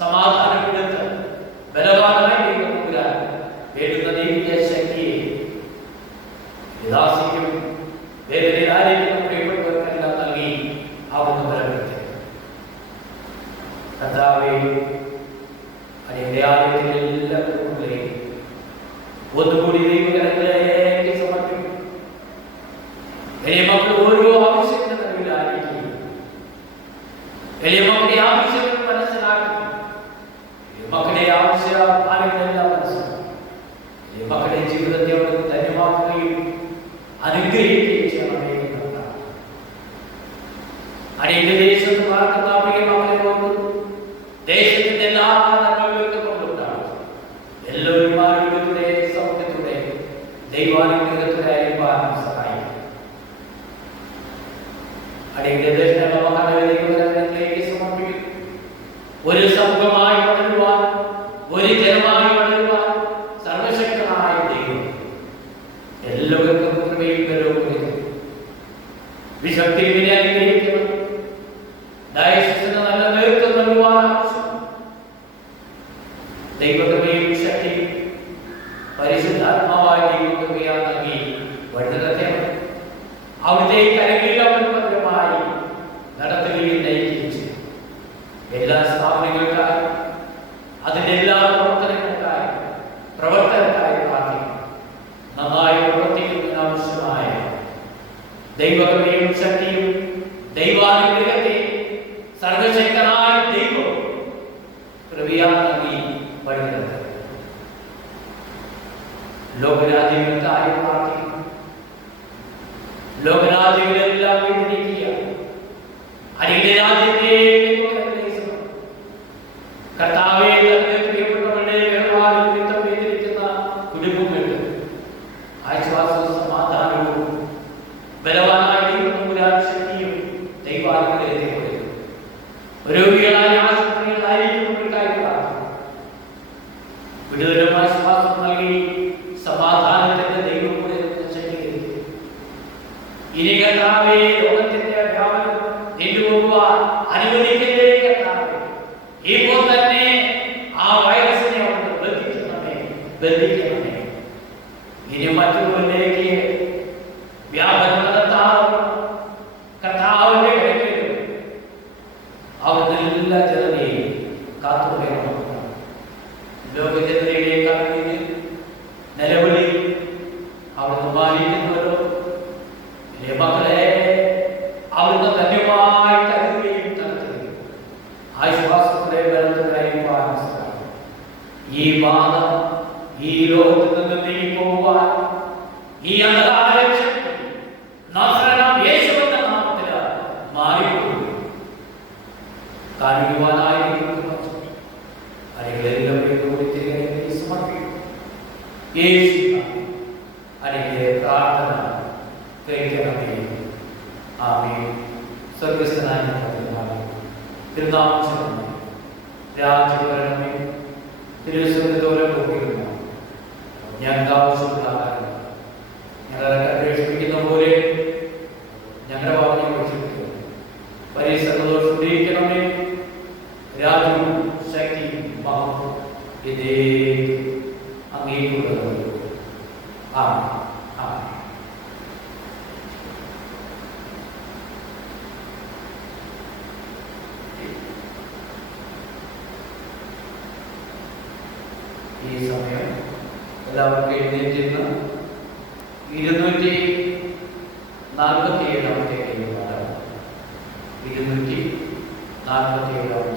സമാധാനം കൊടുത്ത് ബലവാനായ ദൈവം നൽകാൻ വേണ്ടുന്ന ദൈവിക ശക്തിയെ ദാസിക്കും വേദനയിലായിരിക്കുന്ന പ്രിയപ്പെട്ടവർക്കെല്ലാം നൽകി അവിടുന്ന് ബലപ്പെടുത്തി. കർത്താവേ, അതിന്റെ ആരോഗ്യത്തിലെല്ലാം ഒന്നുകൂടി ദൈവകരങ്ങളിലേക്ക് സമർപ്പിക്കും. എളിയ മക്കൾ ഓരോ ആവശ്യത്തിന്റെ നിലവിലായിരിക്കും. എളിയ മക്കളുടെ ആവശ്യങ്ങൾ മനസ്സിലാക്കും. മക്കളുടെ ആവശ്യ ഭാരങ്ങളെല്ലാം മനസ്സിലാക്കും. മക്കളുടെ ജീവിതത്തെ അവിടെ ധന്യമാക്കുകയും അനുഗ്രഹിക്കുകയും ചെയ്യണമേ. അടിയുടെ ദേശത്ത് പാർക്കുന്ന പ്രിയ മക്കളെ ഓർക്കുന്നു. ദേശത്തിന്റെ എല്ലാ നന്മകൾക്കും കൊണ്ടുണ്ടാകും. എല്ലാവരും ആരോഗ്യത്തോടെ, സൗഖ്യത്തോടെ, ദൈവാനുഗ്രഹത്തോടെ ആയിരിക്കാൻ സഹായിക്കും. അടിയുടെ ദൈവകരങ്ങളിലേക്ക് സമർപ്പിക്കും. ഒരു സമൂഹമായി വളരുവാൻ, ഒരു ജനമായി വളരുവാൻ സർവശക്തനായ ദൈവം എല്ലാവർക്കും കൃപയും ബലവും വിശക്തിയെ അനുഗ്രഹിക്കണം. ഡയസിന് നല്ല നേതൃത്വം നൽകുവാൻ ദൈവകൃപയും ശക്തിയും പരിശുദ്ധാത്മാവായ ദൈവകൃപയാ നൽകി വഴിനടത്തണം. അവിടുത്തെ കരകീഴമായി നടത്തുകയും നയിക്കുകയും ചെയ്യും. എല്ലാ സ്ഥാപനങ്ങൾക്കായി, അതിന്റെ എല്ലാ പ്രവർത്തനക്കായി പ്രാർത്ഥിക്കും. നന്നായി പ്രവർത്തിക്കുന്നതിന് ആവശ്യമായ ദൈവകൃപയും ശക്തിയും ദൈവാനുഗ്രഹത്തെ സർവശക്തനായ ദൈവം കൃപയാ നൽകി വഴിനടത്തണം. ലോകരാജ്യങ്ങൾക്കായി പ്രാർത്ഥിക്കും. ലോകരാജ്യങ്ങളെല്ലാം വേദനിക്കുക. അടിയുടെ രാജ്യത്തെ കർത്താവെ, പ്രിയപ്പെട്ടവരുടെ വ്യവഹാരം നിമിത്തം വേദനിക്കുന്ന കുടുംബങ്ങൾക്ക് ആശ്വാസവും സമാധാനവും ബലവാനായ ശക്തിയും ദൈവാനുഗ്രഹത്തെ കൊടുക്കും. രോഗികളായ ആശുപത്രികളായിരിക്കുന്നവർക്കായി പ്രാർത്ഥിക്കും. വിടുതലും ആശ്വാസം നൽകി സമാധാനത്തിന്റെ ദൈവം കൂടെ ശക്തീകരിക്കും. ഇനി കർത്താവേ, ലോകത്തിന്റെ വ്യാപനം നീണ്ടുപോകുവാൻ അനുവദിക്കലേ കർത്താവേ. ഇപ്പോൾ തന്നെ ആ വൈറസിനെ അവിടെ ബന്ധിക്കണമേ. ഇനി മറ്റുള്ളവരിലേക്ക് വ്യാപനം നടത്താറുള്ള കർത്താവിന്റെ കരങ്ങളിൽ അവർ എല്ലാ ജനതയെയും കാത്തുകൊള്ളണം. ലോകജനതയുടെ കരങ്ങളിൽ നിലവിളി അവിടുന്ന് പാലിക്കുന്നവരോ മക്കളെ അവിടുന്ന് ധന്യമായി കരുതുകയും നടത്തുകയും ആശ്വാസത്തോടെ ബലത്തോടെ ഈ ബാധ, ഈ ലോകത്തിൽ നിന്ന് നീങ്ങിപ്പോകുവാൻ ഈ അന്ധകാരശക്തി നസറേനായ യേശുവിന്റെ നാമത്തിൽ മാറിപ്പോകും. കാരുണ്യവാനായിരിക്കുന്ന സമർപ്പിക്കും. യേശു അനുഗ്രഹ പ്രാർത്ഥന കേൾക്കണമേ. ആമേൻ. സ്വർഗ്ഗസ്ഥനായ തിരുനാമം രാജ്യഭരണമേ. തിരുസ്വരത്തോരം പോകുന്ന ഞങ്ങൾക്ക് ആവശ്യമുള്ള ആഹാരം ഞങ്ങളെ അപേക്ഷിക്കുന്ന പോലെ ഞങ്ങളുടെ ഭാവനെ കുറിച്ചിട്ട് പരിസരത്തോട് ശുദ്ധീകരിക്കണമേ. രാജ്യവും ശക്തിയും മഹത്വവും ഇതേ അങ്ങേക്കുള്ളത്. ആമേൻ. ആമേൻ. ഈ സമയം എല്ലാവർക്കും എഴുന്നേറ്റിരുന്ന് 247-ാമത്തെ കൈകളാണ്. 247-ാമത്തെ കൈകളാണ്.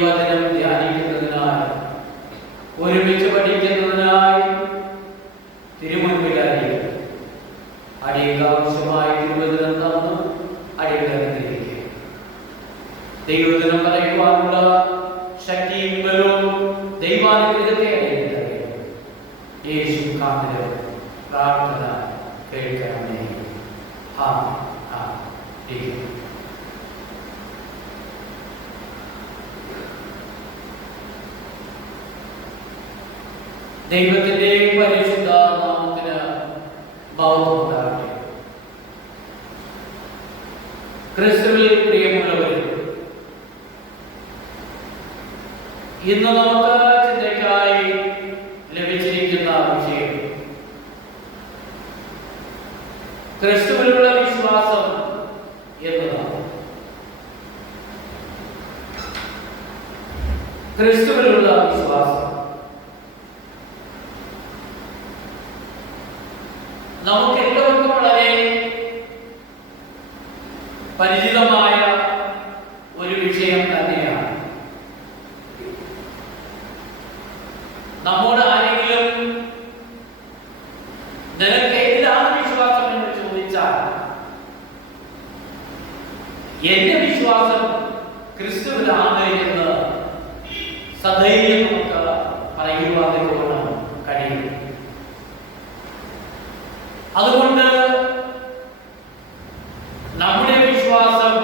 ദൈവവചനം ധ്യാനിക്കുന്നതിനായി ഒരുമിച്ച് പഠിക്കുന്നതിനായി തിരുമുൻപിലായി അടിയങ്ങൾക്ക് ആവശ്യമായ തിരുവചനം തന്നു അടിയങ്ങളിരിക്കുക. ദൈവവചനം പറയുവാനുള്ള ശക്തിയും ബലവും ദൈവാനുഗ്രഹത്തെ അടിയന്തറിയും. യേശു കാന്തരം പ്രാർത്ഥന കേൾക്കണമേ. ദൈവത്തിന്റെ പരിശുദ്ധ നാമത്തിന് മഹത്വം ഉണ്ടാകട്ടെ. ക്രിസ്തുവിൽ പ്രിയമുള്ളവരും, ഇന്ന് നമുക്ക് ചിന്തയ്ക്കായി ലഭിച്ചിരിക്കുന്ന വിഷയം ക്രിസ്തുവിലുള്ള വിശ്വാസം എന്നതാണ്. ക്രിസ്തുവിലുള്ള വിശ്വാസം നമുക്ക് എല്ലാവർക്കും വളരെ പരിചിതമായ ഒരു വിഷയം തന്നെയാണ്. നമ്മോട് ആരെങ്കിലും നിനക്ക് ഏതാണ് വിശ്വാസം എന്ന് ചോദിച്ചാൽ എന്റെ വിശ്വാസം ക്രിസ്തുവിലാണ് എന്ന് സധൈര്യം നമുക്ക് പറയുവാൻ കഴിയും. അതുകൊണ്ട് നമ്മുടെ വിശ്വാസം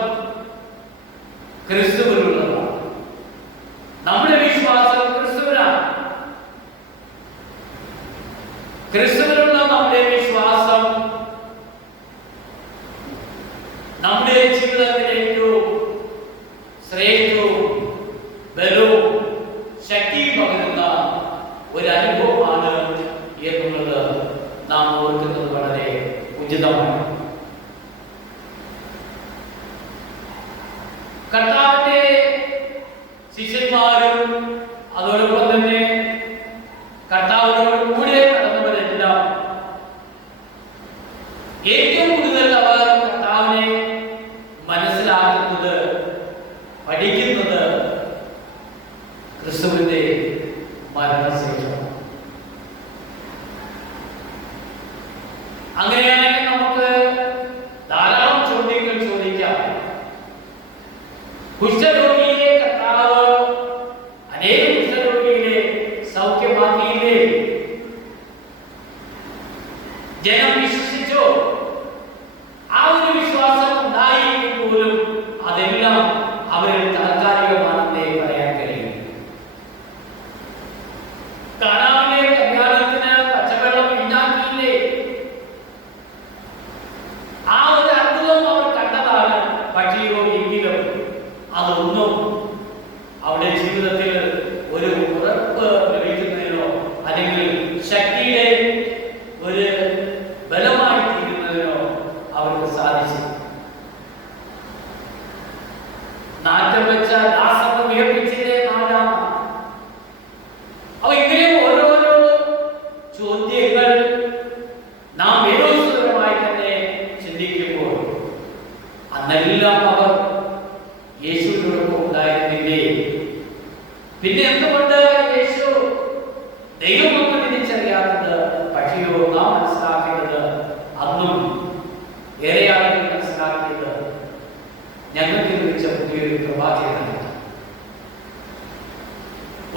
ക്രിസ്തുവിലുള്ളതാണ്. നമ്മുടെ വിശ്വാസം ക്രിസ്തുവിലാണ്. ക്രിസ്തുവിലുള്ള നമ്മുടെ വിശ്വാസം നമ്മുടെ ജീവിതത്തിലെ ഏറ്റവും ശ്രേഷ്ഠവും ബലവും ശക്തിയും പകരുന്ന ഒരു അനുഭവമാണ് എന്നുള്ളത് നാം ഓർക്കുന്നത് വളരെ ഉചിതമാണ്. കർത്താവിന്റെ ശിഷ്യന്മാരും അതോടൊപ്പം തന്നെ കർത്താവിനോട് കൂടെ നടന്നവരെല്ലാം ഏറ്റവും കൂടുതൽ അവർ കർത്താവിനെ മനസ്സിലാക്കുന്നത്, പഠിക്കുന്നത് ക്രിസ്തുവിന്റെ മരണശേഷം. അങ്ങനെയാണെങ്കിൽ നമുക്ക് ധാരാളം ചോദ്യങ്ങൾ ചോദിക്കാം. കുഷ്ഠരോഗിയെ കർത്താവ് അനേകം കുഷ്ഠരോഗികളെ സൗഖ്യമാക്കിയില്ലേ? ജനം വിശ്വസിച്ചോ? ആ ഒരു വിശ്വാസം ഉണ്ടായെങ്കിൽ പോലും അതെല്ലാം അവരിൽ താൽക്കാലികമാണെന്നേ പറയാൻ കഴിയും. കാനാവിലെ കല്യാണത്തിന് പച്ചവെള്ളം ഉണ്ടാക്കിയില്ലേ? ആ ഒരു അത്ഭുതം അവർ കണ്ടതാണ്. പക്ഷിയോ എങ്കിലും അതൊന്നും അവിടെ ജീവിതത്തിൽ ഒരു ഉറപ്പ് ലഭിക്കുന്നതിനോ അല്ലെങ്കിൽ ശക്തിയുടെ ഒരു ബലമായി തീരുന്നതിനോ അവർക്ക് സാധിച്ചു. നാറ്റം വെച്ച ദാസത്തെ വിയപ്പിച്ചില്ലേ നാലാം. അപ്പൊ ഇങ്ങനെ ഓരോരോ ചോദ്യങ്ങൾ നാം വേദോസ്തരമായി തന്നെ ചിന്തിക്കുമ്പോൾ അന്നെല്ലാം അവർ യേശുവിനോടൊപ്പം ഉണ്ടായിരുന്നില്ലേ? പിന്നെ എന്തുകൊണ്ട് യേശു ദൈവമൊന്നും തിരിച്ചറിയാത്തത്? പക്ഷിയോ നാം മനസ്സിലാക്കേണ്ടത്, അന്നും ഏറെ ആളുകൾ മനസ്സിലാക്കിയത് ഞങ്ങൾക്ക് ലഭിച്ച പുതിയൊരു പ്രവാചകനാണ്.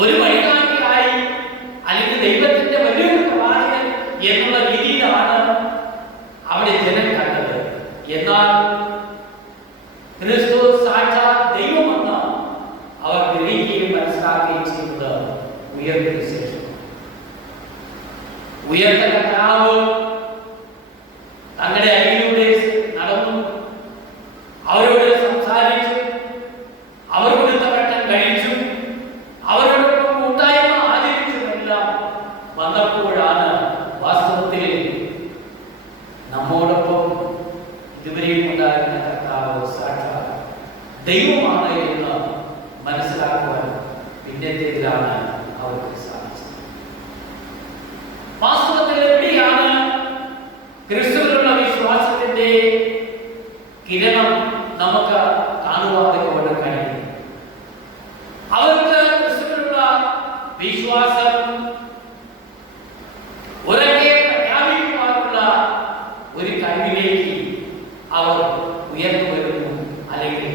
ഒരു വഴികാട്ടിയായി അല്ലെങ്കിൽ ദൈവത്തിന്റെ വലിയൊരു പ്രവാചകൻ എന്നുള്ള രീതിയിലാണ് അവിടെ ജനം കണ്ടത്. എന്നാൽ ക്രിസ്തു സാക്ഷാത് ദൈവമെന്ന് അവർ ഗ്രഹിക്കുകയും മനസ്സിലാക്കുകയും ചെയ്യുന്നത് ഉയർത്തതിനു ശേഷം. ഉയർത്ത കർത്താവ് തങ്ങളുടെ അരികിലൂടെ നടന്നു, അവരോട് സംസാരിച്ചു, അവരോട് തവട്ടം കഴിച്ചു, അവരോടൊപ്പം കൂട്ടായ്മ ആചരിച്ചതെല്ലാം വന്നപ്പോഴാണ് വാസ്തവത്തിൽ നമ്മോടൊപ്പം ഇതുവരെയും ഉണ്ടായിരുന്ന കർത്താവ് സാക്ഷാത് ദൈവമാണ് എന്ന് മനസ്സിലാക്കുവാൻ പിന്നത്തേതിലാണ് അവർക്ക് സാധിച്ചത്. വാസ്തവത്തിൽ എവിടെയാണ് ക്രിസ്തുവിലുള്ള വിശ്വാസത്തിന്റെ കിരണം നമുക്ക് കാണുവാൻ കഴിയും? അവർ വിശ്വാസം ഉറക്കെ പ്രഖ്യാപിക്കുവാനുള്ള ഒരു കഴിവിലേക്ക് അവർ ഉയർന്നു വരുന്നു, അല്ലെങ്കിൽ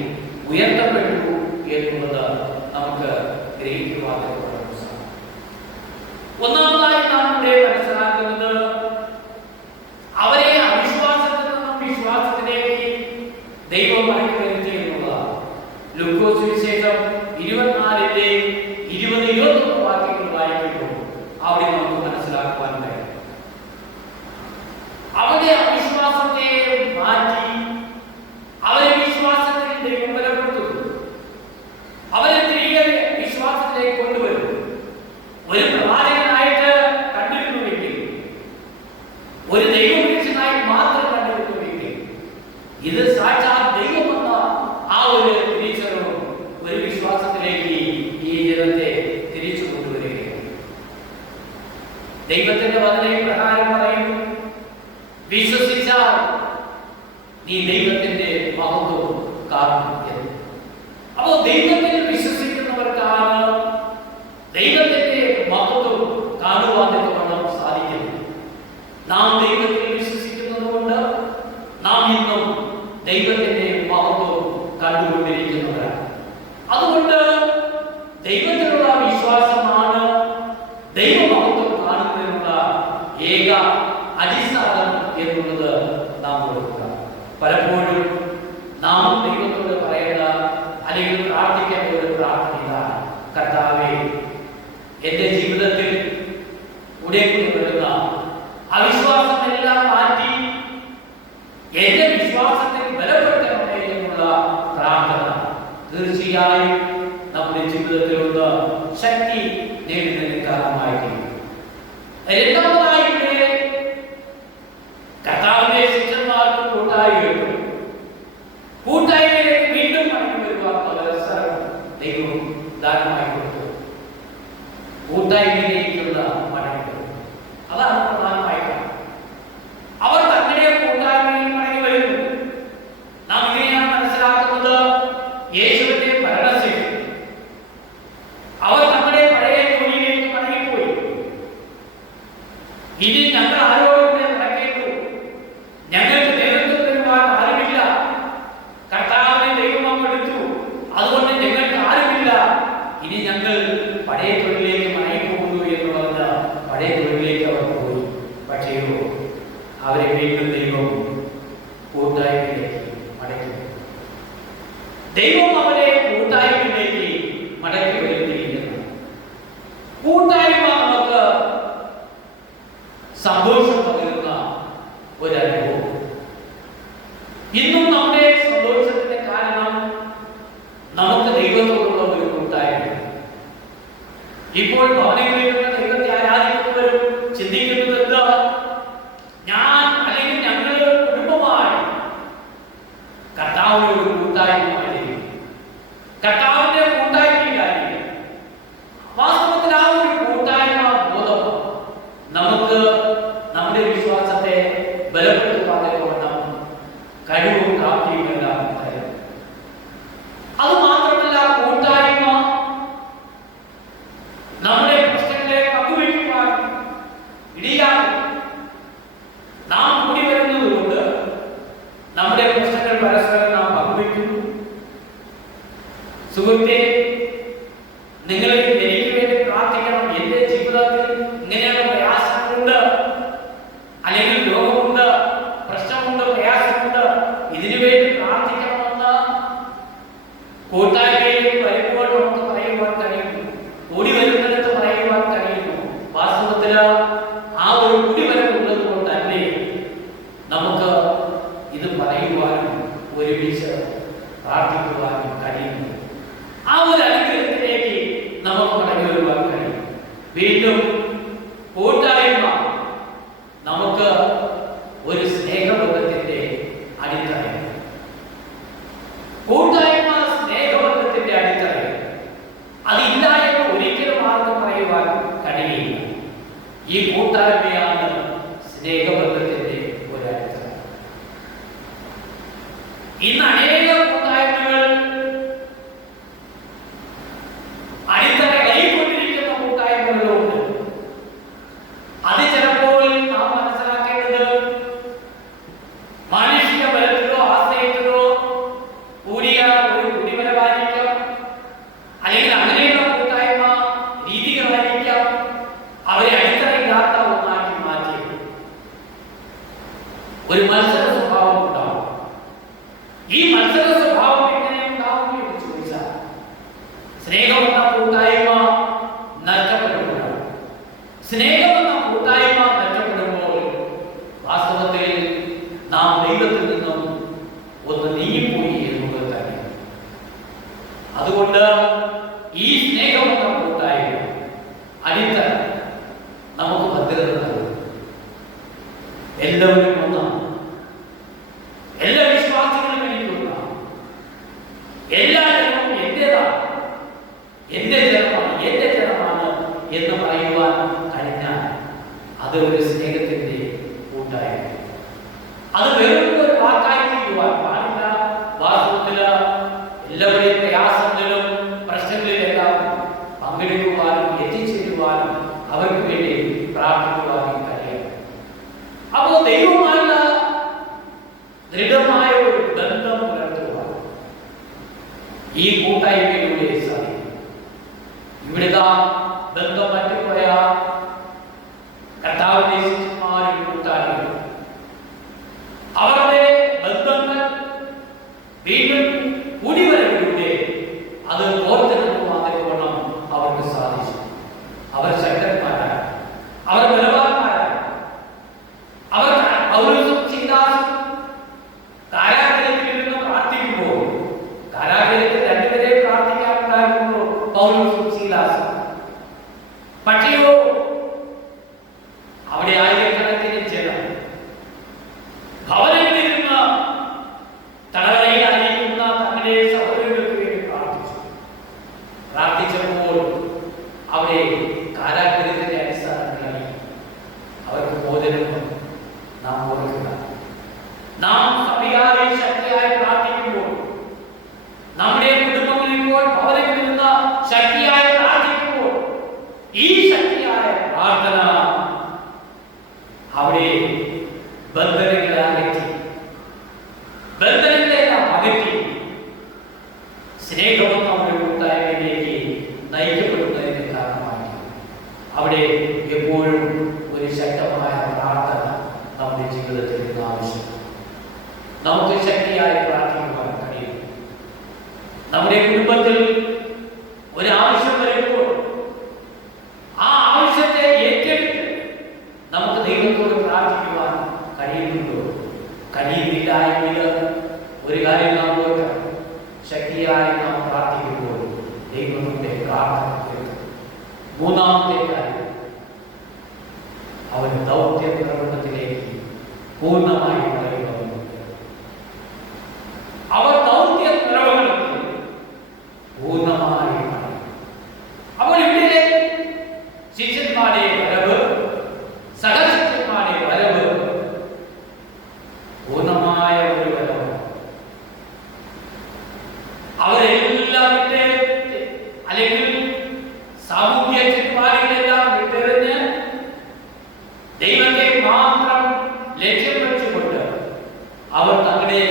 ഉയർത്തപ്പെട്ടു എന്നുള്ളത് നമുക്ക് ഗ്രഹിക്കുവാൻ സാധിക്കും. ഒന്നാമതായി നാം ഇവിടെ മനസ്സിലാക്കുന്നത് അവരെ അവിശ്വാസത്തിൽ നിന്നും വിശ്വാസത്തിലേക്ക് ദൈവം മടക്കി വരുത്തി എന്നുള്ളതാണ്. ലൂക്കോസ് സുവിശേഷം 24-20-21 വാക്യങ്ങൾ വായിക്കുമ്പോൾ അവിടെ നമുക്ക് മനസ്സിലാക്കുവാൻ കഴിയും. അവരുടെ അവിശ്വാസത്തെ മാറ്റി അവരെ വിശ്വാസത്തിൽ ദൈവം ബലപ്പെടുത്തുന്നു. അവരെ തിരികെ വിശ്വാസത്തിലേക്ക് കൊണ്ടുവരും. ഒരു പ്രവാചകനായിട്ട് കണ്ടിരുന്നുവെങ്കിൽ, ഒരു ദൈവപുരുഷനായി മാത്രം കണ്ടിരുന്നുവെങ്കിൽ, ഇത് സാക്ഷാൽ ദൈവമെന്ന ആ ഒരു തിരിച്ചറിവ് ഒരു വിശ്വാസത്തിലേക്ക് ഈ ജനത്തെ തിരിച്ചു കൊണ്ടുവരികയാണ്. ദൈവത്തിന്റെ വചന പ്രകാരം പറയുന്നു, വിശ്വസിച്ചാൽ നീ ദൈവത്തിന്റെ മഹത്വം കാണും എന്ന്. അപ്പോൾ ദൈവത്തിൽ വിശ്വസിക്കുന്നവർക്കാണ് ദൈവത്തിന്റെ മഹത്വം കാണുവാനൊക്കെ നമുക്ക് സാധിക്കുന്നത്. നാം ദൈവത്തിൽ വിശ്വസിക്കുന്നത് കൊണ്ട് നാം ഇന്നും ദൈവത്തിന്റെ മഹത്വം കണ്ടുകൊണ്ടിരിക്കുന്നവരാണ്. അതുകൊണ്ട് ദൈവത്തിലുള്ള വിശ്വാസമാണ് ദൈവമഹത്വം കാണുന്നതിനുള്ള ഏക അടിസ്ഥാനം എന്നുള്ളത് നാം ഓർക്കുക. പലപ്പോഴും നാം ദൈവത്തോട് പറയുന്ന അല്ലെങ്കിൽ പ്രാർത്ഥിക്കേണ്ട ഒരു പ്രാർത്ഥന ഇതാണ്: കർത്താവേ, എന്റെ ജീവിതത്തിൽ ഉടേക്കൂടി വരുന്ന അവിശ്വാസമെല്ലാം മാറ്റി എന്റെ വിശ്വാസത്തിൽ ബലപ്പെടുത്തണമേ എന്നുള്ള പ്രാർത്ഥന തീർച്ചയായും നമ്മുടെ ജീവിതത്തിൽ ഒന്ന് ശക്തി നേടുന്നതിന് കാരണമായിരിക്കും. രണ്ടാമതായി കർത്താവിന്റെ ശിഷ്യന്മാർക്ക് കൂട്ടായ്മയിലേക്ക് വീണ്ടും മടങ്ങി വരുവാനുള്ള അവസരം ദൈവം ദാനമായി കൊടുത്തു. കൂട്ടായ്മയിലേക്കുള്ള മടങ്ങി, അതാണ് പ്രധാനമായി. അവർ തങ്ങളുടെ കൂട്ടായ്മയിൽ മടങ്ങി വരുന്നു. നാം ഇങ്ങനെയാണ് മനസ്സിലാക്കുന്നത്. യേശുവിന്റെ ഭരണത്തിൽ അവർ നമ്മുടെ പഴയ ജോലിയിലേക്ക് മടങ്ങിപ്പോയി. ഇനി ഞങ്ങൾ ആരോടും നടക്കേണ്ടു, ഞങ്ങൾക്ക് നേതൃത്വം തരുവാൻ ആരുമില്ല, കർത്താവിനെ ദൈവം എടുത്തു, അതുകൊണ്ട് ഞങ്ങൾക്ക് ആരുമില്ല, ഇനി ഞങ്ങൾ പഴയ തൊഴിലേക്ക് മടങ്ങിപ്പോകുന്നു എന്ന് പറഞ്ഞ പഴയ തൊഴിലേക്ക് അവർ പോയി. പക്ഷേയോ അവരെ വീണ്ടും ദൈവം കൂട്ടായ്മയിലേക്ക് മടക്കി. ദൈവം അവരെ കൂട്ടായ്മയിലേക്ക് മടക്കി വരുത്തിയിരിക്കുന്നു. കൂട്ടായ്മ നമുക്ക് സന്തോഷം പകരുന്ന ഒരനുഭവം. ഇന്നും നമ്മുടെ സന്തോഷത്തിന്റെ കാരണം നമുക്ക് ദൈവത്തോടുള്ള ഒരു കൂട്ടായ്മ. ഇപ്പോൾ ഭവനങ്ങളിൽ ദൈവത്തെ ആരാധിക്കുന്നവരും ചിന്തിക്കുന്നത് എന്താ? ഞാൻ അല്ലെങ്കിൽ ഞങ്ങൾ കുടുംബമായി കർത്താവിനോട് കൂട്ടായ്മയായിരിക്കും, കർത്താവിന്റെ കൂട്ടായ്മയിലായിരിക്കും. വാസ്തവത്തിൽ ആ ഒരു കൂട്ടായ്മ ബോധം നമുക്ക് നമ്മുടെ വിശ്വാസത്തെ ബലപ്പെടുത്തുവാനുള്ള കഴിവും പ്രാപ്തിയും എല്ലാം തരും. അത് മാത്രമല്ല, കൂട്ടായ്മ നമ്മുടെ പ്രശ്നങ്ങളെ പങ്കുവയ്ക്കുവാൻ ഇടയാകും. നാം കൂടി വരുന്നത് കൊണ്ട് നമ്മുടെ പ്രശ്നങ്ങൾ പരസ്പരം നാം പങ്കുവയ്ക്കുന്നു. സുഹൃത്തെ, നിങ്ങൾ എനിക്ക് വേണ്ടി പ്രാർത്ഥിക്കണം. എന്റെ ജീവിതത്തിൽ ഇങ്ങനെയുള്ള പ്രയാസങ്ങളുണ്ട്, അല്ലെങ്കിൽ രോഗമുണ്ട്, പ്രശ്നമുണ്ട്, പ്രയാസമുണ്ട്, ഇതിനു വേണ്ടി പ്രാർത്ഥിക്കണമെന്ന് കൂട്ടായ്മയിലേക്ക് വരുമ്പോൾ നമുക്ക് പറയുവാൻ കഴിയുന്നു. കൂടി വരുന്നിടത്ത് പറയുവാൻ കഴിയുന്നു. വാസ്തവത്തിൽ ആ ഒരു കൂടിവരവുള്ളത് കൊണ്ട് തന്നെ നമുക്ക് ഇത് പറയുവാനും ഒരുമിച്ച് പ്രാർത്ഥിക്കുവാനും കഴിയുന്നു. ആ ഒരു അനുഗ്രഹത്തിലേക്ക് നമുക്ക് മടങ്ങി വരുവാൻ കഴിയും. വീണ്ടും കൂട്ടായ്മ നമുക്ക് ഒരു സ്നേഹബന്ധത്തിന്റെ അടിത്തറയാണ്. കൂട്ടായ്മ സ്നേഹബന്ധത്തിന്റെ അടിത്തറയാണ്. അതില്ല എന്ന് ഒരിക്കലും ആർക്കും പറയുവാൻ കഴിയില്ല. ഈ കൂട്ടായ്മയാണ് സ്നേഹബന്ധത്തിന്റെ ഒരു അടിത്തറ. ഇന്ന് അനേക കൂട്ടായ്മകൾ അടിത്തറ കൈക്കൊണ്ടിരിക്കുന്ന കൂട്ടായ്മ സ്നേഹമെന്ന കൂട്ടായ്മ നഷ്ടപ്പെടുമ്പോൾ വാസ്തവത്തിൽ നാം ദൈവത്തിൽ നിന്നും ഒന്ന് നീങ്ങിപ്പോയി എന്നുള്ളത് തന്നെ. അതുകൊണ്ട് ഈ സ്നേഹമെന്ന കൂട്ടായ്മ അടിത്തറ നമുക്ക് ഭദ്രത നൽകും. എല്ലാവരും ഒന്നാണ്, എല്ലാ വിശ്വാസികളും എനിക്കൊന്നാണ്, എല്ലാ ജനവും എന്റേതാണ്, എന്റെ ജനമാണ്, എന്റെ ജനമാണ് എന്ന് പറയുവാൻ കഴിഞ്ഞാൽ അത് ഒരു സ്നേഹത്തിന്റെ കൂട്ടായ്മ. അത് വെറും ഒരു വാക്കായി തീരുവാൻ പാടില്ല. വാസ്തവത്തില് എല്ലാവരുടെയും പ്രയാസങ്ങളിലും പ്രശ്നങ്ങളിലെല്ലാം പങ്കെടുക്കുവാനും എത്തിച്ചേരുവാനും അവർക്ക് വേണ്ടി പ്രാർത്ഥിക്കുവാനും കഴിയണം. അപ്പോൾ ദൈവവുമായുള്ള ദൃഢമായ ഒരു ബന്ധം പുലർത്തുവാൻ ഈ കൂട്ടായ്മയിലൂടെ സാധിക്കും. ഇവിടുത്തെ ബന്ധം മറ്റുപോയ കർത്താവിന്റെ ശിഷ്യന്മാരും കൂട്ടായ്മ അവരുടെ ബന്ധങ്ങൾ വീണ്ടും കൂടിവരവിലൂടെ അത് ഓർത്തെടുക്കുവാൻ അവർക്ക് സാധിച്ചു. അവർ ശക്തന്മാരാണ്, അവർ ബലവാന്മാരാണ്. അവർ പൗലോസും ശീലാസും കാരാഗ്രഹത്തിൽ നിന്ന് പ്രാർത്ഥിക്കുമ്പോൾ, കാരാഗ്രഹത്തിൽ രണ്ടുപേരെ പ്രാർത്ഥിക്കാറുണ്ടായിരുന്നു പൗലോസും ശീലാസും. പക്ഷെയോ അവിടെ ആയിരക്കണക്കിന് ജനം ഭവനങ്ങളിൽ നിന്ന് തടവറയിലായിരിക്കുന്ന തങ്ങളുടെ സഹോദരങ്ങൾക്ക് വേണ്ടി പ്രാർത്ഥിച്ചപ്പോൾ അവിടെ കാരാഗ്രഹത്തിന്റെ അടിസ്ഥാനത്തിലായി അവർക്ക് മോചനം നാം ഓർക്കുക. നാം സഭയായി ശക്തിയായി പ്രാർത്ഥിക്കുമ്പോൾ, നമ്മുടെ കുടുംബങ്ങളിൽ ഇപ്പോൾ ഭവനങ്ങളിൽ നിന്ന് ശക്തിയായി പ്രാർത്ഥിക്കുമ്പോൾ, ഈ ശക്തിയായ പ്രാർത്ഥന അവിടെ ബന്ധനങ്ങളെ അകറ്റി സ്നേഹമെന്ന ഒരു കൂട്ടായ്മയിലേക്ക് നയിക്കപ്പെടുന്നതിന് കാരണമായി. അവിടെ എപ്പോഴും ഒരു ശക്തമായ പ്രാർത്ഥന നമ്മുടെ ജീവിതത്തിൽ നിന്ന് ആവശ്യമാണ്. നമുക്ക് ശക്തിയായി പ്രാർത്ഥിക്കുവാൻ കഴിയും. നമ്മുടെ കുടുംബത്തിൽ ഒരു ആവശ്യം വരുമ്പോൾ ആ ആവശ്യത്തെ ഏറ്റെടുത്ത് നമുക്ക് ദൈവത്തോട് പ്രാർത്ഥിക്കുവാൻ കഴിയുന്നുണ്ടോ? കഴിയുന്നില്ല എങ്കിൽ ഒരു കാര്യം നാം ഓർക്കണം. ശക്തിയായി നാം പ്രാർത്ഥിക്കുമ്പോൾ ദൈവം നമ്മുടെ പ്രാർത്ഥന കേൾക്കും. മൂന്നാമത്തെ കാര്യം, അവൻ ദൗത്യ പ്രകടനത്തിലേക്ക് പൂർണ്ണമായി പറയുന്നുണ്ട്. അവർ ദൗത്യ പ്രകടനത്തിൽ പൂർണ്ണമായി പറയും. അപ്പോൾ ഇവിടെ ശിഷ്യന്മാരുടെ വരവ്, സഹശിഷ്യന്മാരുടെ വരവ് പൂർണ്ണമായ ഒരു വരവ്. അവരെല്ലാം വിട്ട്, അല്ലെങ്കിൽ സാമൂഹ്യ ചുറ്റുപാടുകളെല്ലാം വിട്ടെറിഞ്ഞ് ദൈവത്തെ മാത്രം ലക്ഷ്യം വെച്ചുകൊണ്ട് അവർ തങ്ങളുടെ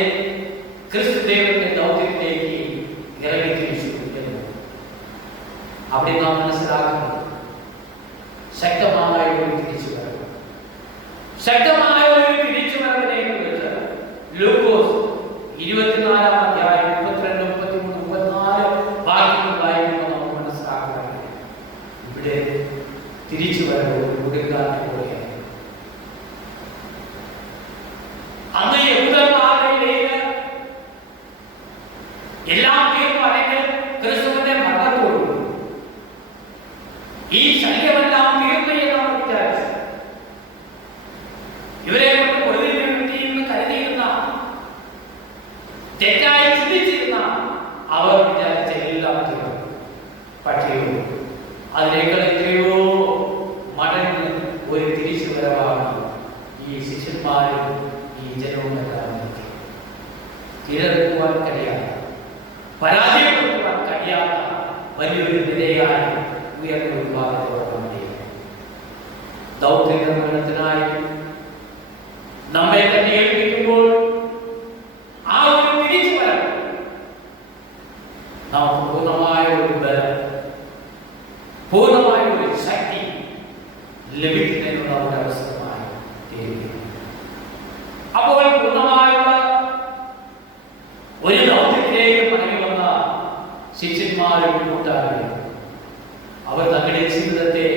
ക്രിസ്തു ദൈവത്തിന്റെ ദൗത്യത്തിലേക്ക് ഇറങ്ങി തിരിച്ചു. അവിടെ നാം മനസ്സിലാക്കുന്നു ശക്തമായ ഒരു തിരിച്ചുവരവ്. ശക്തമായ ഒരു തിരിച്ചുവരവിനെ കുറിച്ച് ലൂക്കോസ് 24-ാം അധ്യായം 32, 33, 34 വാക്യങ്ങൾ വായിക്കുമ്പോൾ നമുക്ക് മനസ്സിലാക്കുക. ഇവിടെ തിരിച്ചുവരവ് ഒരു കൊടുങ്കാറ്റ് പോലെയാണ്. അന്ന് യഹൂദന്മാരുടെ ഇടയിൽ എല്ലാം തീർന്നു, അല്ലെങ്കിൽ ക്രിസ്തുവിന്റെ മരണത്തോടും ഈ ശല്യമെല്ലാം തീർന്നു എന്ന് അവർ വിചാരിച്ചു. ഇവരെ കൊണ്ട് പൊതുവിന് വേണ്ടിയെന്ന് കരുതിയിരുന്ന, തെറ്റായി ചിന്തിച്ചിരുന്ന അവർ വിചാരിച്ച എല്ലാം തീർന്നു. പക്ഷേ അതിനേക്കാൾ എത്രയോ മടങ്ങ് ഒരു തിരിച്ചുവരവാണ് ഈ ശിഷ്യന്മാരും ഈ ജനവും കീഴടക്കുവാൻ കഴിയാത്ത, പരാജയപ്പെടുത്തുവാൻ കഴിയാത്ത വലിയൊരു നിരയായി ഉയർന്ന വിഭാഗത്തോടെ ദൗത്യ നിർവഹണത്തിനായി നമ്മെ തന്നെ ഏൽപ്പിക്കുമ്പോൾ ആ ഒരു തിരിച്ചുവരവ് നമുക്ക് പൂർണ്ണമായ ഒരു ബലം, പൂർണ്ണമായ ഒരു ശക്തി ലഭിക്കുന്നതിനുള്ള ഒരു അവസരമായി തീരുന്നു. അപ്പോൾ പൂർണ്ണമായുള്ള ഒരു ദൗത്യത്തിലേക്ക് മടങ്ങി വന്ന ശിഷ്യന്മാരും കൂട്ടാളികളും അവർ തങ്ങളുടെ ജീവിതത്തെ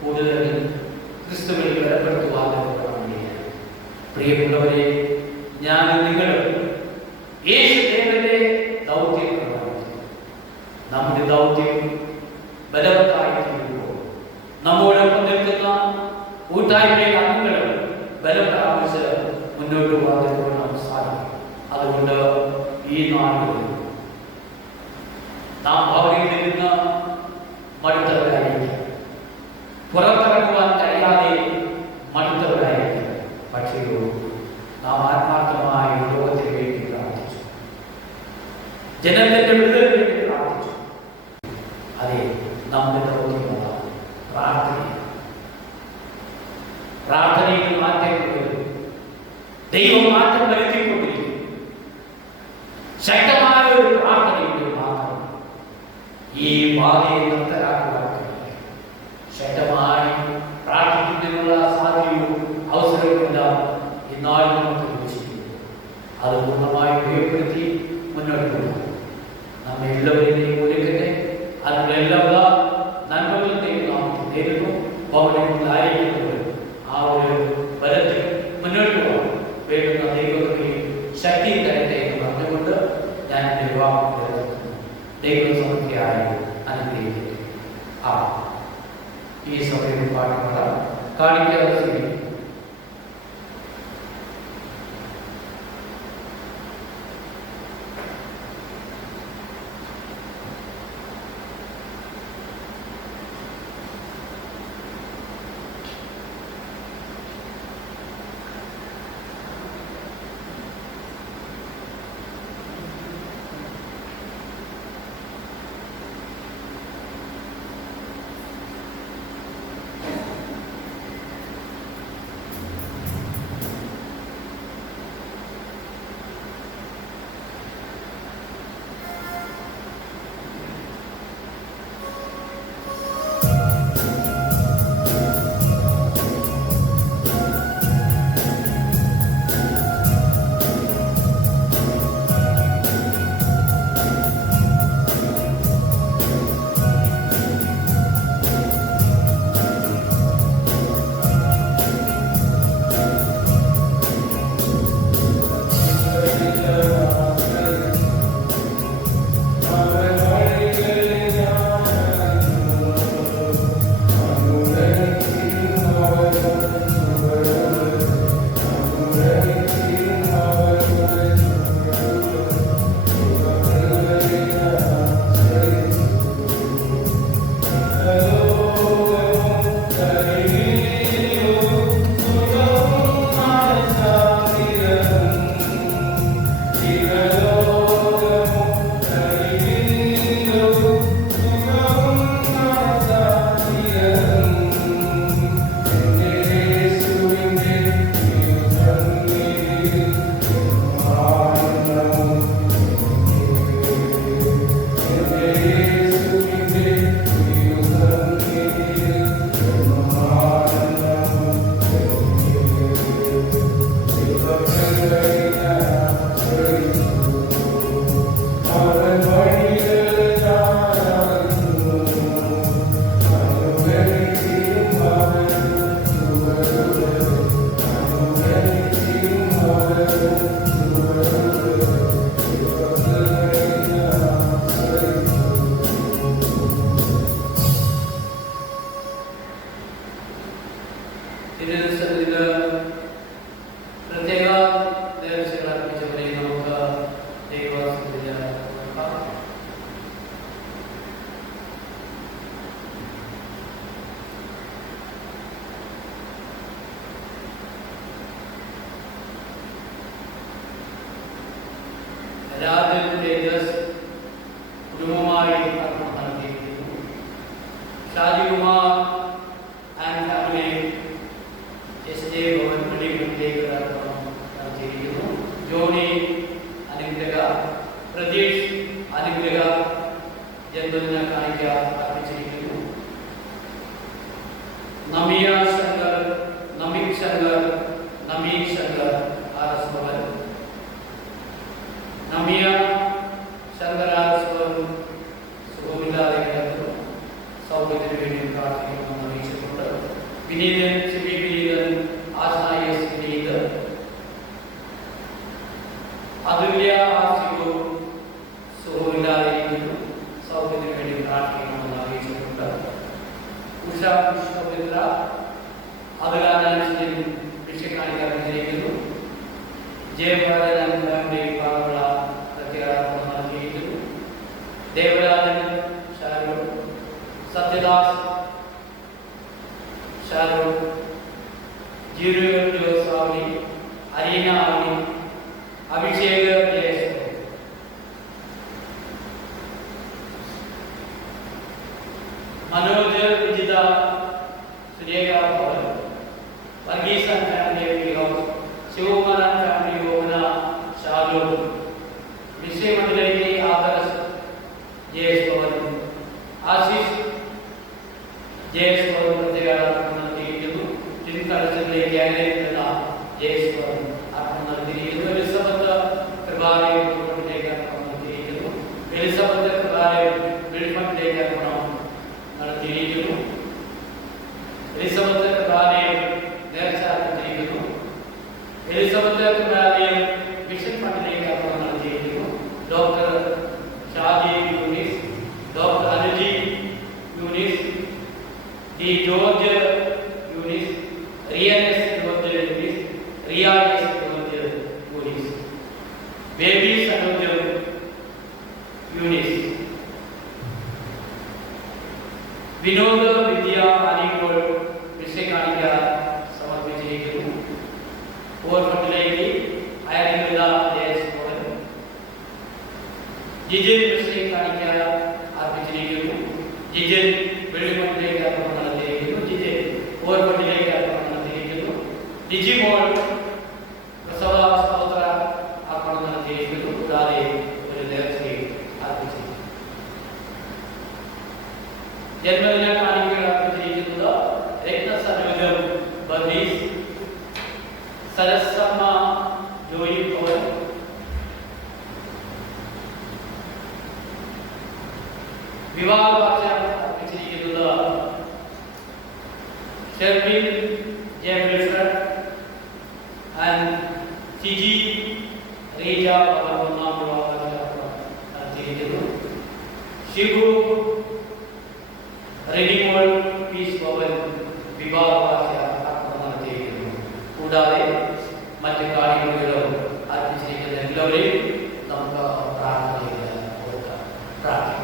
കൂടുതൽ ക്രിസ്തുവിൽ ബലപ്പെടുത്തുവാൻ പ്രിയമുള്ളവരെ, ഞാൻ നിങ്ങൾ യേശു ദേവന്റെ ദൗത്യം പ്രവർത്തിക്കും. നമ്മുടെ ദൗത്യം ബലവത്തായിത്തീരുമ്പോൾ നമ്മോടൊപ്പം നിൽക്കുന്ന കൂട്ടായ്മയുടെ അംഗങ്ങൾ ബലം പ്രാപിച്ച് മുന്നോട്ട് പോകാൻ നമുക്ക് സാധിക്കും. അതുകൊണ്ട് ഈ നാളുകളിൽ നാം ഭവനിൽ നിന്ന് മടുത്തവരായിരിക്കും, പുറത്തിറങ്ങുവാൻ കഴിയാതെ മടുത്തവരായിരിക്കും. പക്ഷേ നാം ആത്മാർത്ഥമായി ലോകത്തിന് വേണ്ടി പ്രാർത്ഥിച്ചു, ജനത്തിന്റെ വിടുതലിന് വേണ്ടി പ്രാർത്ഥിച്ചു. അതെ, നമ്മുടെ ദൗത്യമാണ് പ്രാർത്ഥന. പ്രാർത്ഥനയിൽ മാറ്റം കൊണ്ടുവരും. ദൈവം മാറ്റം വരുത്തിക്കൊണ്ടിരിക്കും. ശക്തമായ ഒരു പ്രാർത്ഥനയുടെ മാത്രം ഈ ബാധയെ നിർത്തലാക്കുവാൻ കഴിയും. ശക്തമായി പ്രാർത്ഥിക്കുന്നതിനുള്ള സാധ്യതയും അവസരവുമെല്ലാം ഇന്നാലും നമുക്ക് ലഭിച്ചിരിക്കുന്നു. അത് പൂർണ്ണമായി ഉപയോഗപ്പെടുത്തി മുന്നോട്ട് പോകാം. നമ്മെ എല്ലാവരെയും ഒരുക്കട്ടെ. അതിനുള്ള എല്ലാ നന്മകളെയും നാം നേരിടുന്നു. ഭവനങ്ങളിലായിരിക്കുന്നത് ആ ഒരു ബലത്തിൽ മുന്നോട്ട് പോകാം. വേണ്ടുന്ന ദൈവത്തെയും ശക്തി തരട്ടെ എന്ന് പറഞ്ഞുകൊണ്ട് ഞാൻ എൻ്റെ വിവാഹം നിർത്തുന്നു. ദൈവസമൃദ്ധിയായി അനുഗ്രഹിക്കട്ടെ. ഈ സമയം പാട്ടുപാട കാണിക്കാതെ സ്വീകരിക്കും. വിനീതൻ ചെവി വിനീതൻ ആശായസ് വിനീത് അതുല്യ ആശിക്കു സുഖമില്ലാതിരിക്കുന്നു. സൗഖ്യത്തിന് വേണ്ടി പ്രാർത്ഥിക്കണമെന്ന് അറിയിച്ചിട്ടുണ്ട്. ഉഷ പുഷ്പമിത്ര അതുലാനാശിൻ ഭിക്ഷക്കാണിക്ക് അറിഞ്ഞിരിക്കുന്നു. ജയപ്രദൻ പാടുള്ള പ്രത്യേകം നൽകിയിരിക്കുന്നു. ദേവരാജൻ ഷാരൂർ, സത്യദാസ് ഷാരൂർ, ജീരുകൾ ജോസാവി, അരീന ആവി, അഭിഷേക് ജയേഷ്, മനോജ് വിജിത സുരേഖ ഭവൻ, വർഗീസൻ ഫാമിലി ഹൗസ്, ശിവകുമാരൻ ഫാമിലി ഗോവന ഷാലൂർ, വിഷയമണ്ഡലിലെ ആദർശ് ജയേഷ് ഭവൻ, ആശിഷ് ജയേഷ് ഭവൻ പ്രത്യേകം നടത്തിയിരിക്കുന്നു. തിരുത്തലത്തിലെ ക്യാരക്ടർ ജയേഷ് ഭവൻ അർപ്പണം നടത്തിയിരിക്കുന്നു. എലിസബത്ത് കൃപാലയം കുടുംബത്തിലേക്ക് അർപ്പണം നടത്തിയിരിക്കുന്നു. എലിസബത്ത് കൃപാലയം വിൽപ്പത്തിലേക്ക് അർപ്പണം നടത്തിയിരിക്കുന്നു. എലിസബത്ത് കൃപാലയം നേർച്ച അർപ്പിച്ചിരിക്കുന്നു. എലിസബത്ത് കൃപാലയം മിഷൻ ഫണ്ടിലേക്ക് അർപ്പണം നടത്തിയിരിക്കുന്നു. Doctor Shaji Eunice, doctor Anuji Eunice, D George Eunice, Riyan S George Eunice, Riya S George Eunice, baby Sanoj Eunice, Vinod Vidya അലിഗോൾ വിഷയകാണിക്ക സമർപ്പിച്ചിരിക്കുന്നു. ഓർമ്മത്തിലേക്ക് അയൽമില്ല ജയേഷ് ഭവൻ, ജിജിൻ വിഷയകാണിക്ക അർപ്പിച്ചിരിക്കുന്നു. ജിജിൻ വെളിമണ്ണിലേക്ക് അർപ്പണം നടത്തിയിരിക്കുന്നു. ജിജിൻ ഓർമ്മത്തിലേക്ക് അർപ്പണം നടത്തിയിരിക്കുന്നു. ഡിജിമോൾ പ്രസവ സ്തോത്ര അർപ്പണം നടത്തിയിരിക്കുന്നു. കൂടാതെ ഒരു നേർച്ചയും അർപ്പിച്ചിരിക്കുന്നു. ജന്മദിന കാണിക്കകൾ അർപ്പിച്ചിരിക്കുന്നത് രത്നസരോജം ബദീസ്, സരസമ്മ ജോയി ഭവൻ, വിവാഹ വാർഷികം അർപ്പിച്ചിരിക്കുന്നത് Sherwin J Wilfred and Tiji Reeja Bhavan ഒന്നാം വിവാഹ വാർഷികം നടത്തിയിരിക്കുന്നു. ഷിബു റെനിമോൾ പീസ് ഭവൻ വിവാഹ വാർഷികം അർപ്പണം നടത്തിയിരിക്കുന്നു. കൂടാതെ മറ്റ് കാണികളും അർപ്പിച്ചിരിക്കുന്ന എല്ലാവരെയും നമുക്ക് പ്രാർത്ഥനയിൽ കൊടുക്കാം. പ്രാർത്ഥന.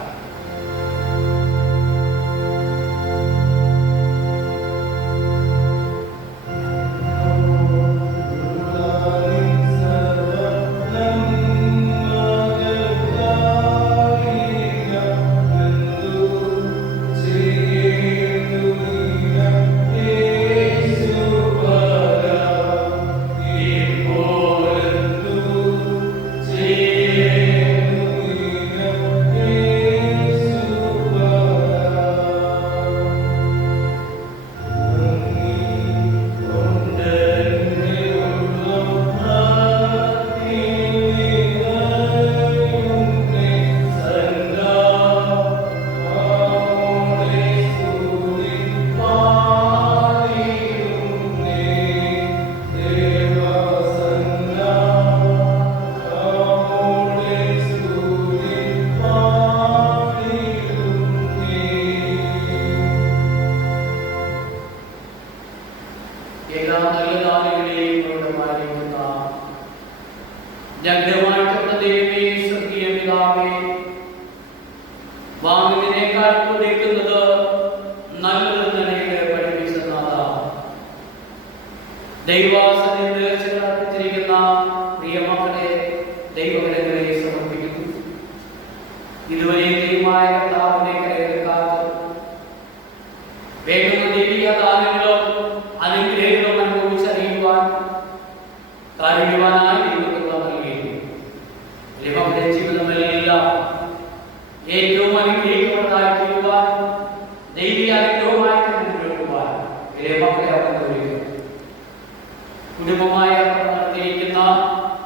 കുടുംബമായ നടത്തിയിരിക്കുന്ന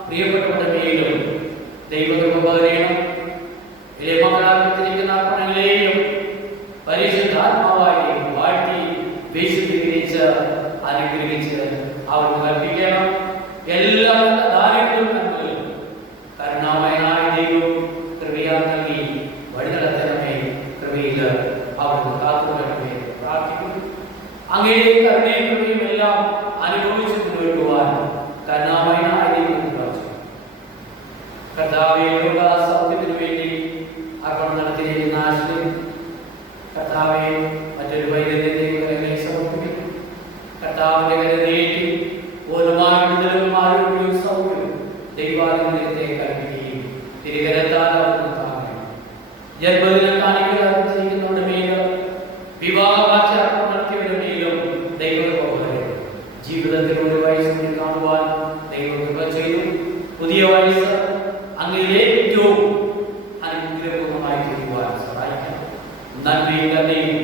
പ്രിയപ്പെട്ടവരുടെ പേരിലും ദൈവകൃപകരണം അർപ്പണങ്ങളെയും പരിശുദ്ധാത്മാവായി വാഴ്ത്തി വിശുദ്ധീകരിച്ച് അങ്ങയുടെ കരുണയും കൃപയും എല്ലാം അനുഭവിച്ചു മുന്നോട്ടുവാൻ കരുണാമയനായിരിക്കും പ്രാർത്ഥിക്കുന്നു. കർത്താവേ, ലോക സൗഖ്യത്തിനു വേണ്ടി അർപ്പണം നടത്തിയിരിക്കുന്ന ആശ്രയം കർത്താവെ മറ്റൊരു വൈദ്യത്തിന്റെ കരങ്ങളിൽ സമർപ്പിക്കുന്നു. കർത്താവിന്റെ കര നീട്ടി പൂർണ്ണമായ വിടുതലും ആരോഗ്യവും സൗഖ്യവും ദൈവാലയത്തെ കൽപ്പിക്കുകയും തിരികരത്താൽ അവിടുന്ന് താങ്ങുകയും ജന്മദിനം കാണിക്കലാതെ ചെയ്യുന്നവരുടെ മേലും വിവാഹവാചാരണം നടത്തിയവരുടെ മേലും ദൈവം ജീവിതത്തിൽ ഒരു വയസ്സ് കാണുവാൻ ദൈവം കൃപ ചെയ്തു. പുതിയ വയസ്സ് അങ്ങയുടെ ഏറ്റവും അനുഗ്രഹപൂർണ്ണമായി ചെയ്യുവാൻ സഹായിക്കണം. നന്മയും തന്നെയും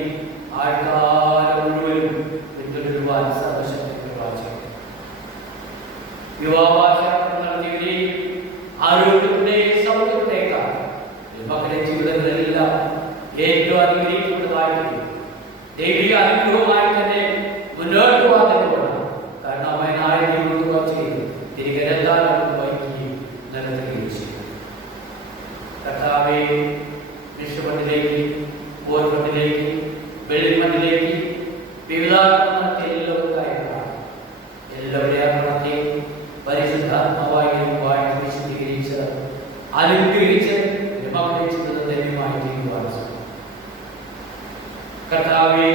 ആൾക്കാരും മുഴുവനും പിന്തുടരുവാൻ സർവശക്തി വിവാഹാചാരണം നടത്തിയവരെയും ആരോഗ്യത്തിന്റെയും സൗഖ്യത്തേക്കാൾ മക്കളുടെ ജീവിതങ്ങളെല്ലാം ഏറ്റവും അനുഗ്രഹിക്കുന്നതായിരിക്കും. ദൈവിക അനുഗ്രഹമായി തന്നെ മുന്നോട്ട് പോകാൻ കാരണം അവനായ ദൈവം ചെയ്ത് തിരികെ വൈകുകയും നിലനിൽക്കുകയും ചെയ്യും. കർത്താവെ, വിഷുമണ്ണിലേക്ക്, ഓർമ്മണ്ണിലേക്ക്, വെള്ളിമണ്ണിലേക്ക് വിവിധ എല്ലാവരെയും നടത്തി പരിശുദ്ധാത്മാവായി വിശുദ്ധീകരിച്ച് അനുഗ്രഹിച്ച് ധന്യമായി ചെയ്യുവാൻ കർത്താവെ,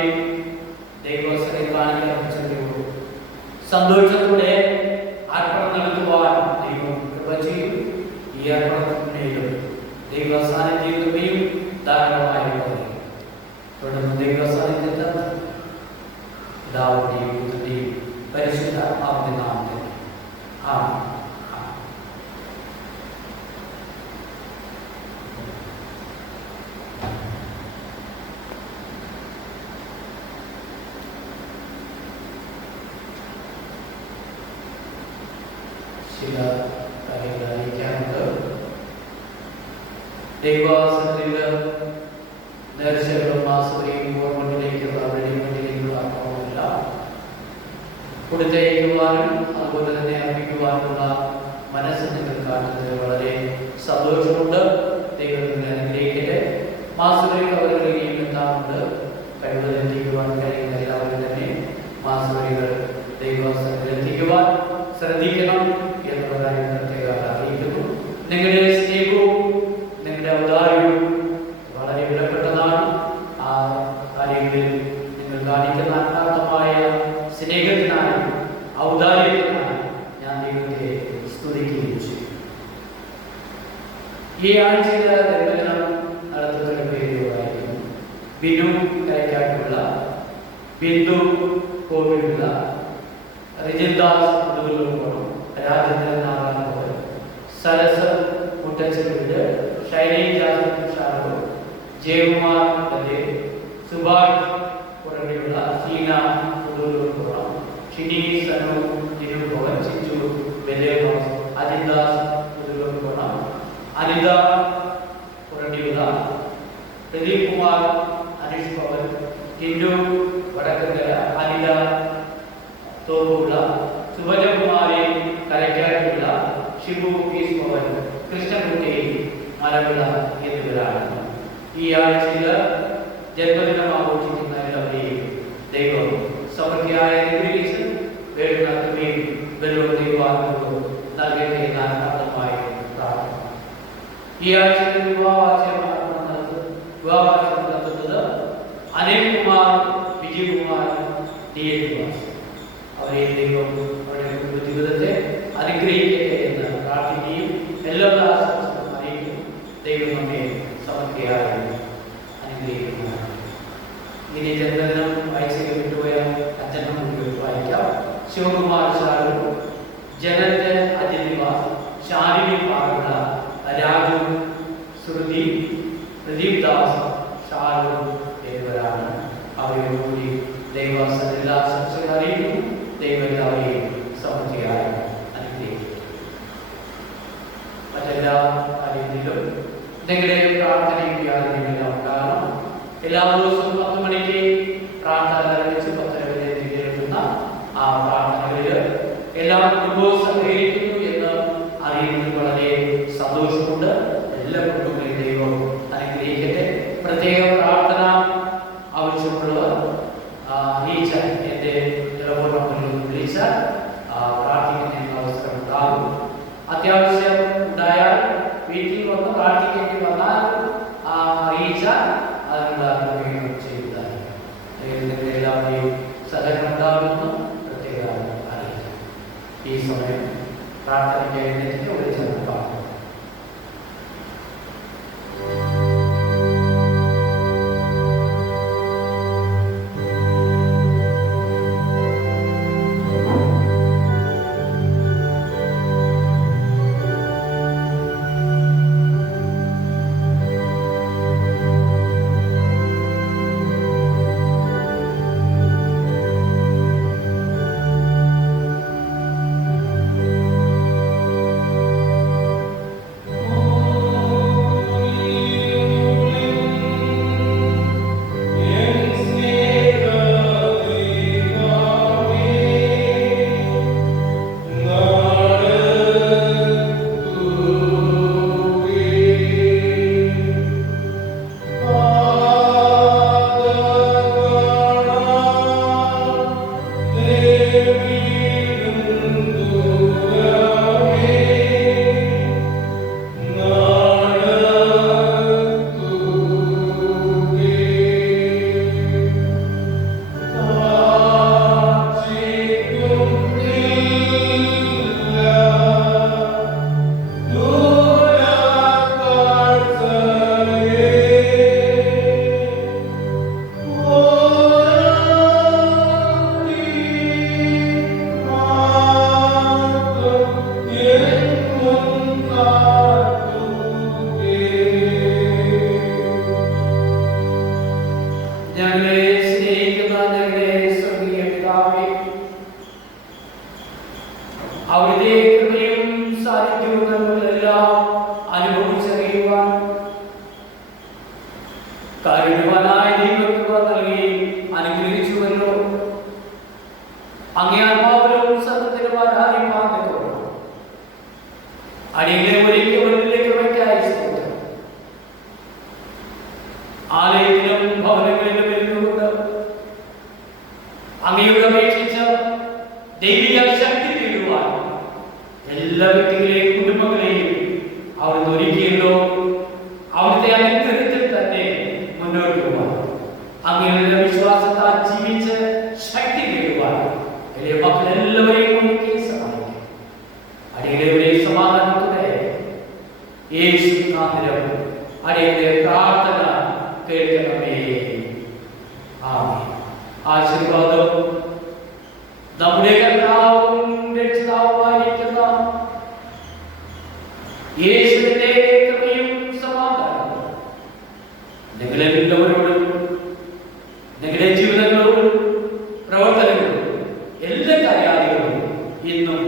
ദൈവസന്നിധാനത്തോട് സന്തോഷത്തോടെ അർപ്പണം നടത്തുവാൻ ദൈവം കൃപ ചെയ്യും. ഈ അർപ്പണത്തിനും ദൈവ സാന്നിധ്യവും ധാരാളമായി തുടർന്ന് ദൈവ സാന്നിധ്യത്തിൽ പിതാവിന്റെയും പുത്രന്റെയും പരിശുദ്ധാത്മാവിന്റെ നാമത്തിൽ ആമേൻ. ചില കാര്യങ്ങൾ അറിയിക്കാനുണ്ട്. ദൈവാസനത്തില് നേർച്ചകളും മാസത്തെയും ഗവൺമെന്റിലേക്കുള്ള വെളിമണ്ണിലേക്കുള്ള അക്രമമില്ല. കൊടുത്തയക്കുവാനും അതുപോലെ തന്നെ അർപ്പിക്കുവാനുമുള്ള മനസ്സ് നിങ്ങൾ കാട്ടുന്നത് വളരെ സന്തോഷമുണ്ട്. ദൈവത്തിന് അനുഗ്രഹിക്കട്ടെ. മാസവരി കവറുകളിൽ എന്താണുണ്ട് കഴിവതെത്തിക്കുവാൻ കഴിയുന്ന എല്ലാവരും തന്നെ മാസവരികൾ ദൈവസനത്തിലെത്തിക്കുവാൻ ശ്രദ്ധിക്കണം എന്നുള്ള കാര്യം പ്രത്യേകം അറിയിക്കുന്നു. നിങ്ങളുടെ സ്നേഹവും നിങ്ങളുടെ ഔദാര്യവും വളരെ വിലപ്പെട്ടതാണ്. ആ കാര്യങ്ങളിൽ നിങ്ങൾ കാണിക്കുന്ന ആത്മാർത്ഥമായ സ്നേഹത്തിനായി ഔദാര്യത്തിനായി ഞാൻ ദൈവത്തെ സ്തുതിക്കുകയും ചെയ്യും. ഈ ആഴ്ചയിലെ ദർശനം നടത്തുന്ന പേരുകളായിരുന്നു ബിനു കരയ്ക്കാട്ടുള്ള, ബിന്ദു കോവിലുള്ള, റിജിദാസ് മുതുകുളം, രാജേന്ദ്രൻ നാരായണ, സരസ് മുട്ടച്ചവീട്, ഷൈനി ജാസ്ഷാറോ, ജയകുമാർ സുഭാഷ് തുടങ്ങിയുള്ള സീന മുതുകുളം, ഷിനി സനു തിരുഭവൻ, ചിച്ചു വെല്ലേമോൻ, അജിദാസ് മുതുകുളം, അനിത തുടങ്ങിയുള്ള പ്രദീപ് കുമാർ, അനീഷ് പവൻ, ടിൻഡു വടക്കര, അനിത തോപ്പുള്ള, സുഭജകുമാരി കരയ്ക്കാട്ടുള്ള, ഷിബു പീസ് പവൻ, കൃഷ്ണകുട്ടി മലവിള എന്നിവരാണ്. ഈ ആഴ്ചയിൽ ജന്മദിനം ആഘോഷിക്കുന്ന എല്ലാവരെയും ദൈവം സമൃദ്ധിയായ അനുഗ്രഹിച്ച് വേണ്ടുന്ന കൃപയും ബലവും ദൈവാനുഭവവും നൽകട്ടെ എന്ന് ആത്മാർത്ഥമായി പ്രാർത്ഥിക്കുന്നു. ഈ ആഴ്ചയിൽ വിവാഹാചരണം നടത്തുന്നത് അനിൽ കുമാർ, വിജയകുമാർ, അവരെ ദൈവം അവരുടെ കുടുംബ ജീവിതത്തെ അനുഗ്രഹിക്കട്ടെ എന്ന് പ്രാർത്ഥിക്കുകയും എല്ലാ ആശംസകളും അറിയിക്കും. ദൈവം നമ്മെ സമൃദ്ധിയായി അനുഗ്രഹിക്കുന്നതാണ്. ഇനി ജന്മദിനം വായിച്ചു വിട്ടുപോയ അച്ഛനും വായിക്കാം. ശിവകുമാർ ഷാരു, ജനറ്റ് അജിനിവാസ്, ഷാരിണി പാറുള്ള, രാജു, ശ്രുതി, പ്രദീപ് ദാസ്, ഷാരു എന്നിവരാണ്. അവരോടുകൂടി ദൈവസന എല്ലാ ആശംസകൾ അറിയിക്കുന്നു. ദൈവം എല്ലാവരെയും സമൃദ്ധിയായി അനുഗ്രഹിക്കും. മറ്റെല്ലാ കാര്യത്തിലും നിങ്ങളുടെ പ്രാർത്ഥനയും യാതൊരുമെല്ലാം ഉണ്ടാകണം. എല്ലാ ദിവസവും 10 മണിക്ക് പ്രാർത്ഥന ആരംഭിച്ച് 10 വരെ തിരികെത്തുന്ന ആ പ്രാർത്ഥനകളിൽ എല്ലാ കുടുംബവും സഹകരിക്കുന്നു എന്ന് അറിയുന്നത് വളരെ സന്തോഷമുണ്ട്. എല്ലാ കുടുംബങ്ങളെയും ദൈവം അനുഗ്രഹിക്കട്ടെ. പ്രത്യേക പ്രാർത്ഥന ആവശ്യമുള്ളവർ അറിയിച്ചാൽ എല്ലാവരുടെയും സഹകരണം ഉണ്ടാകുമെന്ന് പ്രത്യേകം അറിയിച്ചു. ഈ സമയം പ്രാർത്ഥനയ്ക്ക് എഴുന്നേറ്റ് ഒരു ചെറുപ്പാണ്. എല്ലാ വ്യക്തികളെയും കുടുംബങ്ങളെയും അവിടുന്ന് ഒരുക്കിയല്ലോ. അവിടുത്തെ അനുഗ്രഹത്തിൽ തന്നെ മുന്നോട്ട് പോകാൻ, അങ്ങനെയുള്ള വിശ്വാസത്താൽ ജീവിച്ച് ശക്തി നേടുവാൻ വലിയ മക്കളെല്ലാവരെയും ഒരുക്കി സഹായിക്കും. അടിയങ്ങളെ സമാധാനത്തോടെ യേശു നാമത്തിൽ അടിയങ്ങളെ പ്രാർത്ഥന കേൾക്കണമേ. ആമേൻ. ആശീർവാദം നമ്മുടെ കർത്താവും രക്ഷിതാവുമായിരിക്കുന്ന യേശുവിന്റെ കൃപയും സമാധാനവും നിങ്ങളെല്ലാവരോടും നിങ്ങളുടെ ജീവിതങ്ങളോടും പ്രവർത്തനങ്ങളോടും എല്ലാ കാര്യാദികളും ഇന്നും